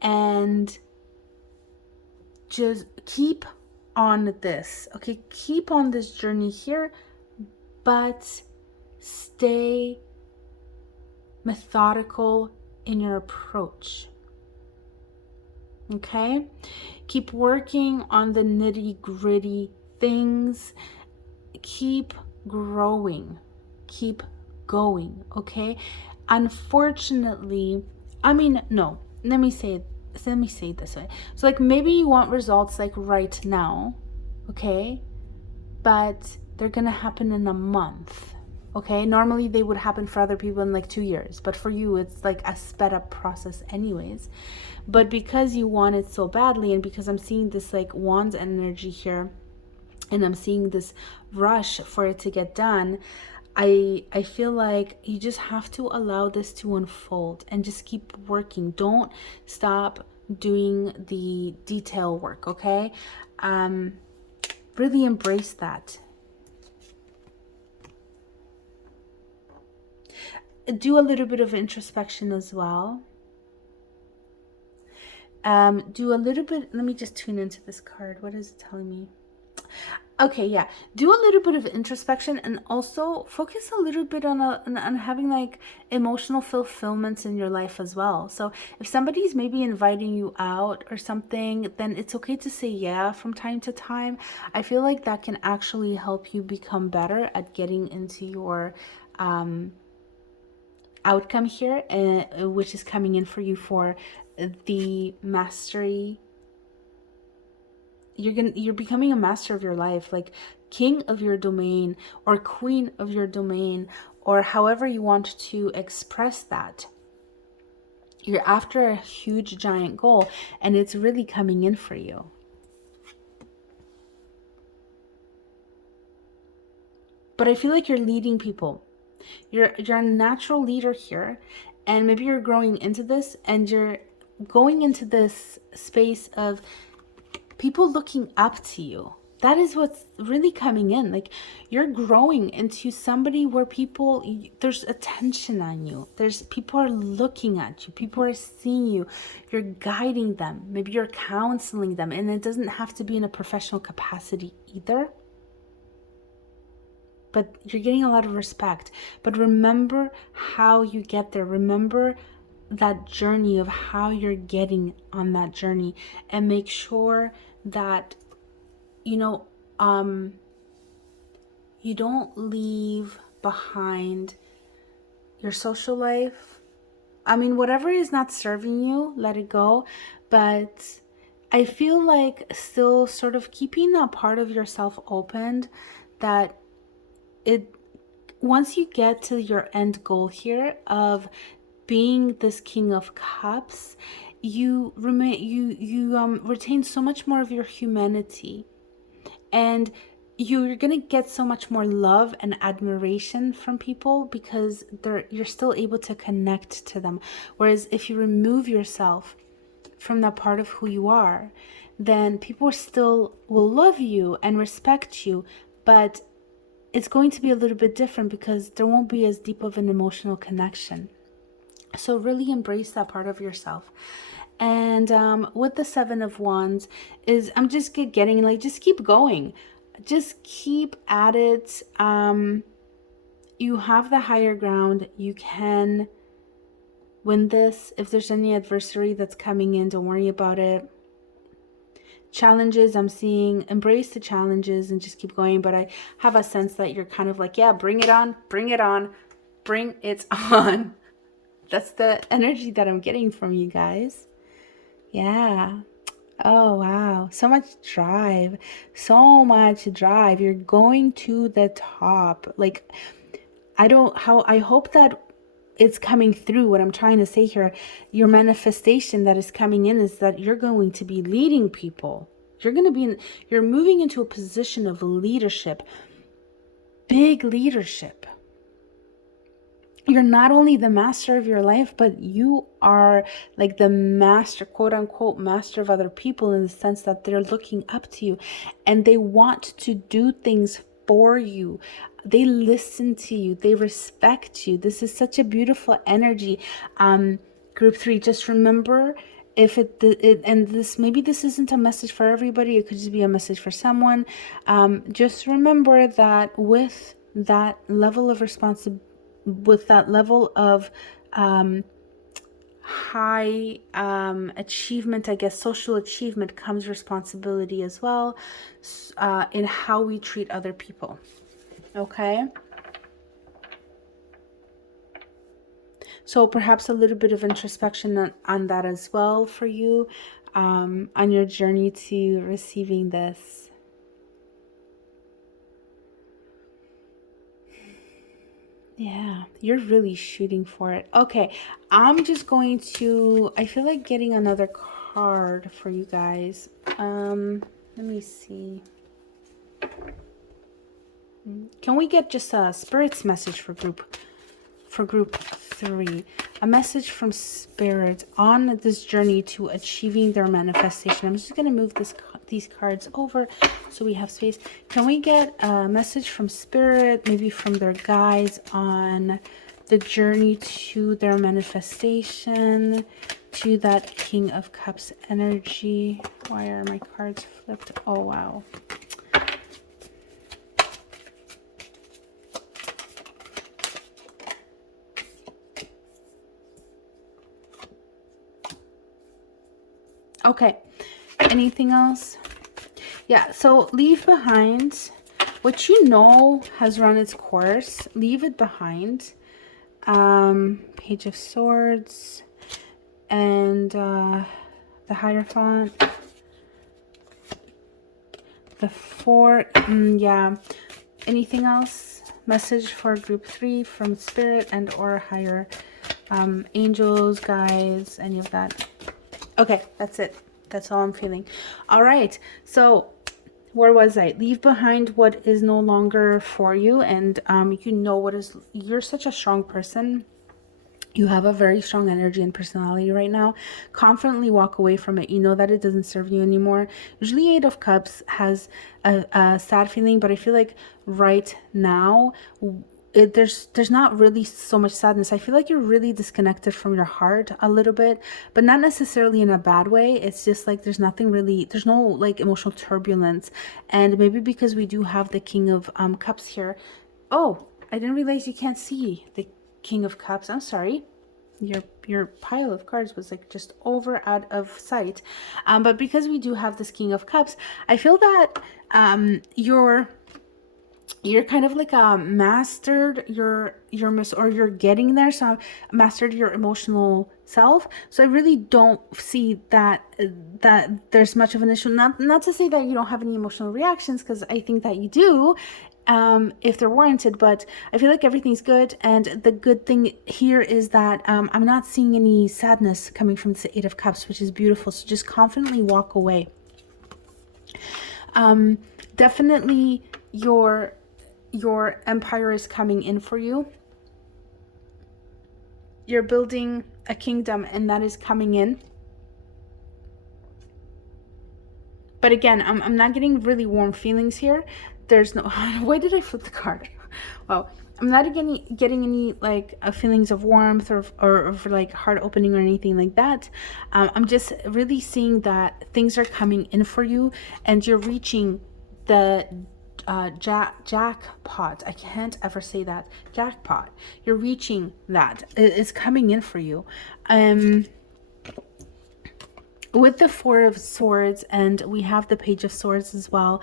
and just keep on this, okay? Keep on this journey here, but stay methodical in your approach, okay? Keep working on the nitty-gritty things. Keep growing. Keep going, okay? Unfortunately, I mean, no, let me say it this way. So like maybe you want results like right now, okay? But they're gonna happen in a month, okay? Normally they would happen for other people in like 2 years, but for you it's like a sped up process anyways. But because you want it so badly, and because I'm seeing this like wands energy here, and I'm seeing this rush for it to get done, I feel like you just have to allow this to unfold and just keep working. Don't stop doing the detail work, okay? Really embrace that. Do a little bit of introspection as well. Do a little bit, let me just tune into this card. What is it telling me? Okay, yeah. Do a little bit of introspection, and also focus a little bit on having like emotional fulfillments in your life as well. So if somebody's maybe inviting you out or something, then it's okay to say yeah from time to time. I feel like that can actually help you become better at getting into your outcome here, which is coming in for you for the mastery. You're becoming a master of your life, like king of your domain or queen of your domain, or however you want to express that. You're after a huge giant goal, and it's really coming in for you. But I feel like you're leading people. You're a natural leader here, and maybe you're growing into this, and you're going into this space of people looking up to you. That is what's really coming in. Like you're growing into somebody where there's attention on you. People are looking at you. People are seeing you. You're guiding them. Maybe you're counseling them. And it doesn't have to be in a professional capacity either. But you're getting a lot of respect. But remember how you get there. Remember that journey of how you're getting on that journey, and make sure that you don't leave behind your social life. I mean, whatever is not serving you, let it go. But I feel like still sort of keeping that part of yourself opened, that once you get to your end goal here of being this King of Cups, you retain so much more of your humanity, and you're gonna get so much more love and admiration from people because you're still able to connect to them. Whereas if you remove yourself from that part of who you are, then people still will love you and respect you, but it's going to be a little bit different because there won't be as deep of an emotional connection. So really embrace that part of yourself. And with the Seven of Wands is, I'm just getting like, just keep going. Just keep at it. You have the higher ground. You can win this. If there's any adversary that's coming in, don't worry about it. Challenges, I'm seeing, embrace the challenges and just keep going. But I have a sense that you're kind of like, yeah, bring it on, bring it on, bring it on. That's the energy that I'm getting from you guys. Yeah. Oh, wow. So much drive. So much drive. You're going to the top. Like, I hope that it's coming through. What I'm trying to say here, your manifestation that is coming in is that you're going to be leading people. You're moving into a position of leadership, big leadership. You're not only the master of your life, but you are like the master, quote unquote, master of other people, in the sense that they're looking up to you and they want to do things for you. They listen to you. They respect you. This is such a beautiful energy. Group 3, just remember if and this, maybe this isn't a message for everybody, it could just be a message for someone. Just remember that with that level of with that level of high achievement, I guess, social achievement, comes responsibility as well, in how we treat other people. Okay, so perhaps a little bit of introspection on that as well for you, on your journey to receiving this. Yeah, you're really shooting for it. Okay, I'm just going to, I feel like getting another card for you guys. Let me see. Can we get just a spirit's message for group 3? A message from spirit on this journey to achieving their manifestation. I'm just going to move these cards over so we have space. Can we get a message from spirit, maybe from their guides, on the journey to their manifestation, to that King of Cups energy? Why are my cards flipped? Oh, wow. Okay, anything else? Yeah, so leave behind what you know has run its course. Leave it behind. Page of Swords and the Hierophant. The 4, yeah. Anything else? Message for group 3 from spirit and or higher angels, guides, any of that? Okay, that's it. That's all I'm feeling. All right. So where was I? Leave behind what is no longer for you. And you know what is, you're such a strong person. You have a very strong energy and personality right now. Confidently walk away from it. You know that it doesn't serve you anymore. Usually 8 of Cups has a sad feeling, but I feel like right now there's not really so much sadness. I feel like you're really disconnected from your heart a little bit, but not necessarily in a bad way. It's just like there's nothing really, there's no like emotional turbulence. And maybe because we do have the King of Cups here. Oh, I didn't realize you can't see the King of Cups. I'm sorry. Your pile of cards was like just over out of sight. But because we do have this King of Cups, I feel that you're kind of like mastered or you're getting there. So mastered your emotional self. So I really don't see that there's much of an issue. Not to say that you don't have any emotional reactions, because I think that you do, if they're warranted, but I feel like everything's good. And the good thing here is that I'm not seeing any sadness coming from the 8 of Cups, which is beautiful. So just confidently walk away. Definitely your empire is coming in for you. You're building a kingdom, and that is coming in. But again, I'm not getting really warm feelings here. There's no, why did I flip the card? Wow. I'm not getting any like feelings of warmth or like heart opening or anything like that. I'm just really seeing that things are coming in for you, and you're reaching the jackpot. I can't ever say that. Jackpot. You're reaching that. It's coming in for you. With the 4 of Swords, and we have the Page of Swords as well.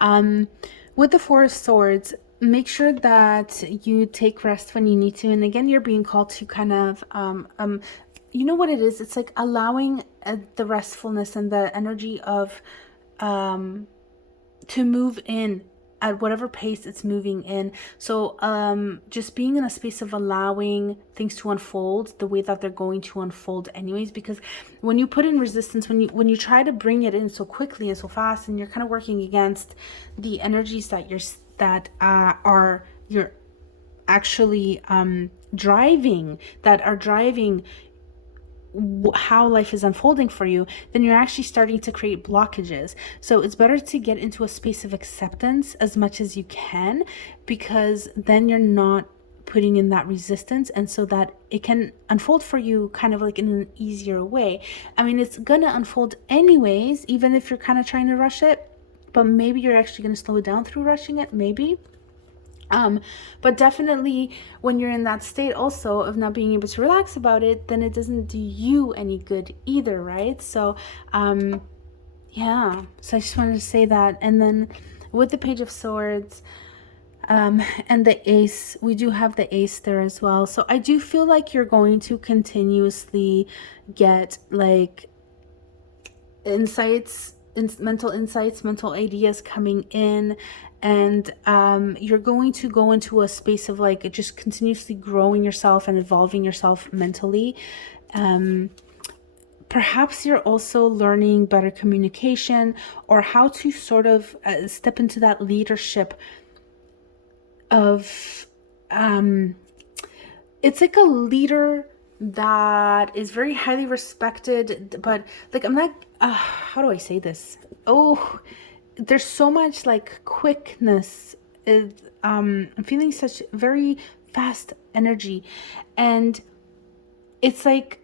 With the 4 of Swords, make sure that you take rest when you need to. And again, you're being called to kind of, you know what it is? It's like allowing the restfulness and the energy of, to move in at whatever pace it's moving in. So just being in a space of allowing things to unfold the way that they're going to unfold anyways, because when you put in resistance, when you try to bring it in so quickly and so fast, and you're kind of working against the energies that you're actually driving how life is unfolding for you, then you're actually starting to create blockages. So it's better to get into a space of acceptance as much as you can, because then you're not putting in that resistance, and so that it can unfold for you kind of like in an easier way. I mean, it's gonna unfold anyways, even if you're kind of trying to rush it, but maybe you're actually going to slow it down through rushing it, maybe. But definitely when you're in that state also of not being able to relax about it, then it doesn't do you any good either, right? So yeah, so I just wanted to say that. And then with the Page of Swords and the Ace, we do have the Ace there as well. So I do feel like you're going to continuously get like insights, mental ideas coming in, and you're going to go into a space of like just continuously growing yourself and evolving yourself mentally. Perhaps you're also learning better communication, or how to sort of step into that leadership of it's like a leader that is very highly respected, but like I'm not how do I say this? Oh, there's so much like quickness. I'm feeling such very fast energy, and it's like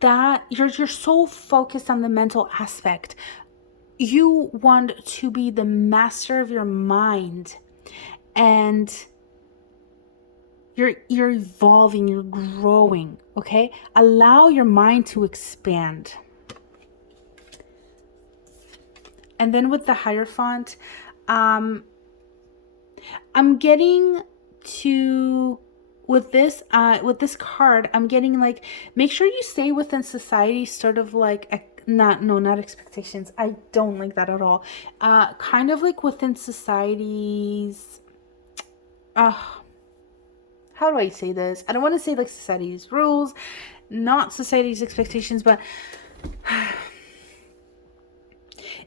that you're so focused on the mental aspect. You want to be the master of your mind, and you're evolving, you're growing, okay? Allow your mind to expand. And then with the Hierophant, I'm getting to with this card, I'm getting like, make sure you stay within society, sort of like not expectations. I don't like that at all. Kind of like within society's how do I say this? I don't want to say like society's rules, not society's expectations, but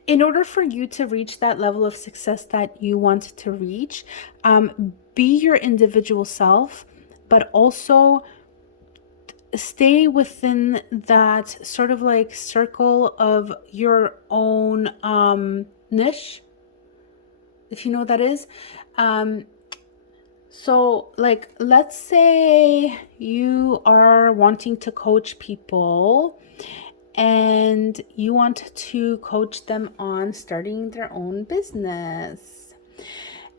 in order for you to reach that level of success that you want to reach, be your individual self, but also stay within that sort of like circle of your own niche, if you know what that is. So like, let's say you are wanting to coach people and you want to coach them on starting their own business.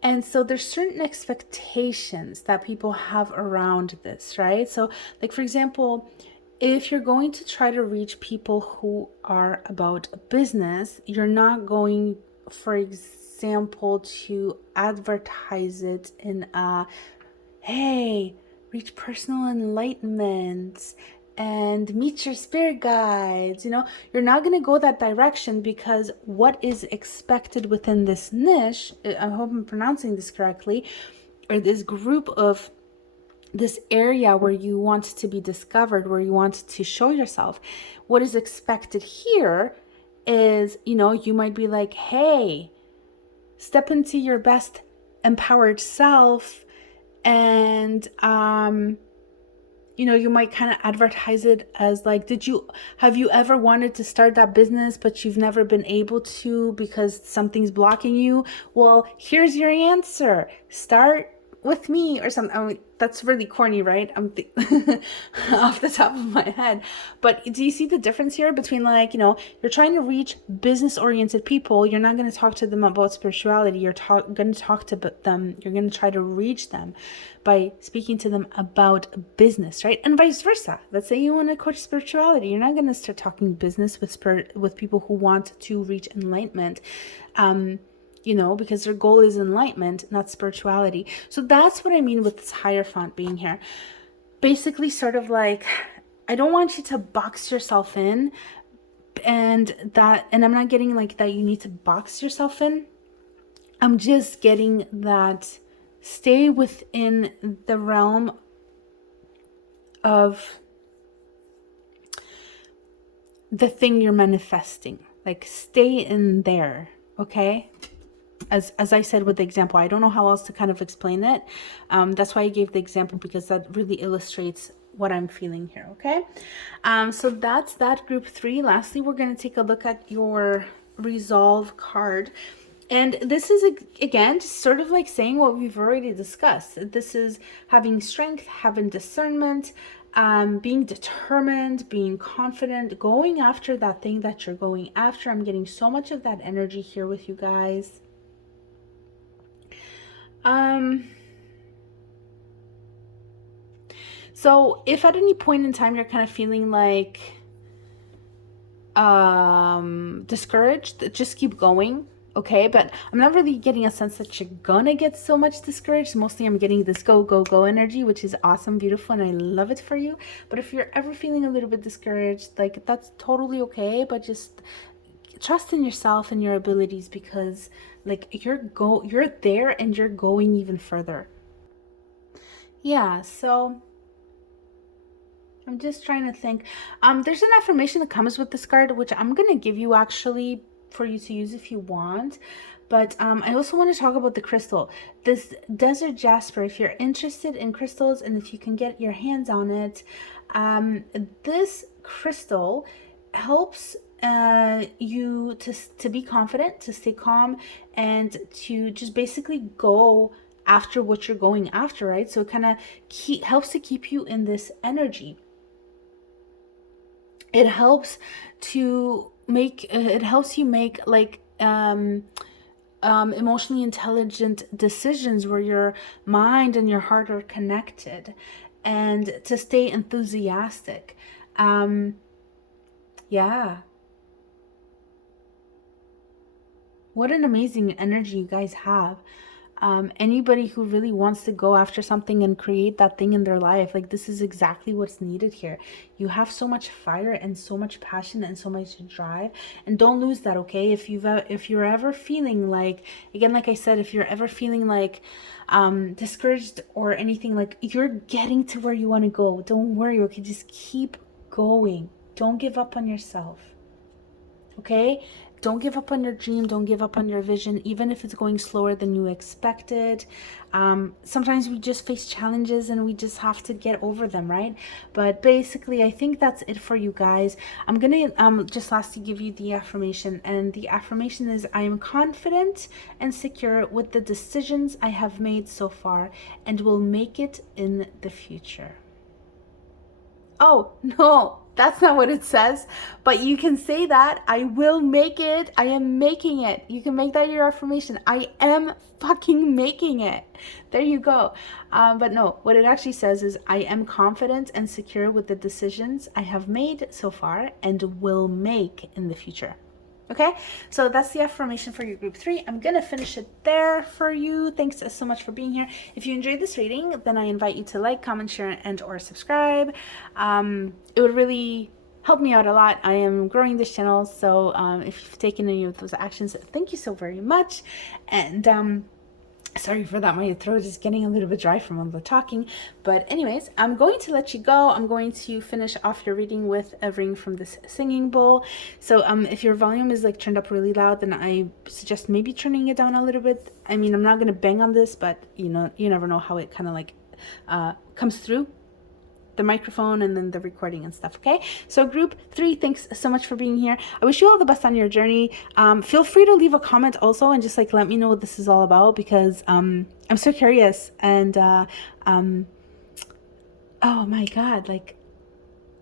And so there's certain expectations that people have around this, right? So like, for example, if you're going to try to reach people who are about a business, you're not going, for example, to advertise it in a, hey, reach personal enlightenment and meet your spirit guides. You know, you're not going to go that direction, because what is expected within this niche, I hope I'm pronouncing this correctly, or this group of this area where you want to be discovered, where you want to show yourself, what is expected here is, you know, you might be like, hey, step into your best empowered self, and you know, you might kind of advertise it as like, have you ever wanted to start that business but you've never been able to because something's blocking you? Well, here's your answer. Start with me, or something. I mean, that's really corny, right? I'm off the top of my head. But do you see the difference here between, like, you know, you're trying to reach business oriented people. You're not going to talk to them about spirituality. You're going to talk to them. You're going to try to reach them by speaking to them about business, right? And vice versa. Let's say you want to coach spirituality. You're not going to start talking business with people who want to reach enlightenment. You know, because their goal is enlightenment, not spirituality. So that's what I mean with this Hierophant being here. Basically, sort of like, I don't want you to box yourself in, and I'm not getting like that you need to box yourself in. I'm just getting that stay within the realm of the thing you're manifesting. Like, stay in there, okay? As I said with the example, I don't know how else to kind of explain it. That's why I gave the example, because that really illustrates what I'm feeling here, okay? So that's that group 3. Lastly, we're going to take a look at your Resolve card. And this is, again, just sort of like saying what we've already discussed. This is having strength, having discernment, being determined, being confident, going after that thing that you're going after. I'm getting so much of that energy here with you guys. So if at any point in time you're kind of feeling like discouraged, just keep going. Okay, but I'm not really getting a sense that you're gonna get so much discouraged. Mostly I'm getting this go, go, go energy, which is awesome, beautiful, and I love it for you. But if you're ever feeling a little bit discouraged, like, that's totally okay, but just trust in yourself and your abilities, because like you're there and you're going even further. Yeah, so I'm just trying to think. There's an affirmation that comes with this card, which I'm gonna give you actually for you to use if you want. But I also want to talk about the crystal, this desert jasper. If you're interested in crystals and if you can get your hands on it, this crystal helps you to be confident, to stay calm, and to just basically go after what you're going after, right? So it kind of helps to keep you in this energy. It helps you make like emotionally intelligent decisions where your mind and your heart are connected, and to stay enthusiastic. Yeah. What an amazing energy you guys have. Anybody who really wants to go after something and create that thing in their life, like, this is exactly what's needed here. You have so much fire and so much passion and so much drive, and don't lose that. Okay, if you're ever feeling like, again, like I said, if you're ever feeling like discouraged or anything, like, you're getting to where you want to go, don't worry. Okay, just keep going. Don't give up on yourself. Okay, don't give up on your dream. Don't give up on your vision, even if it's going slower than you expected. Sometimes we just face challenges and we just have to get over them, right? But basically, I think that's it for you guys. I'm gonna just lastly give you the affirmation, and the affirmation is: I am confident and secure with the decisions I have made so far and will make it in the future. Oh, no, that's not what it says. But you can say that. I will make it. I am making it. You can make that your affirmation. I am fucking making it. There you go. But no, what it actually says is: I am confident and secure with the decisions I have made so far and will make in the future. Okay, so that's the affirmation for your group 3. I'm gonna finish it there for you. Thanks so much for being here. If you enjoyed this reading, then I invite you to like, comment, share, and or subscribe. It would really help me out a lot. I am growing this channel, so if you've taken any of those actions, thank you so very much. And sorry for that, my throat is getting a little bit dry from all the talking. But anyways, I'm going to let you go. I'm going to finish off your reading with a ring from this singing bowl. So if your volume is like turned up really loud, then I suggest maybe turning it down a little bit. I mean, I'm not going to bang on this, but you know, you never know how it kind of like comes through the microphone and then the recording and stuff. Okay, so group 3, thanks so much for being here. I wish you all the best on your journey. Feel free to leave a comment also and just like let me know what this is all about, because I'm so curious. And oh my god, like,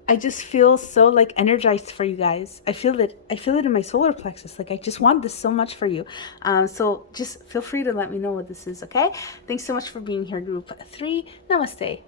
I just feel so like energized for you guys. I feel it in my solar plexus. Like, I just want this so much for you. So just feel free to let me know what this is. Okay, thanks so much for being here, group 3. Namaste.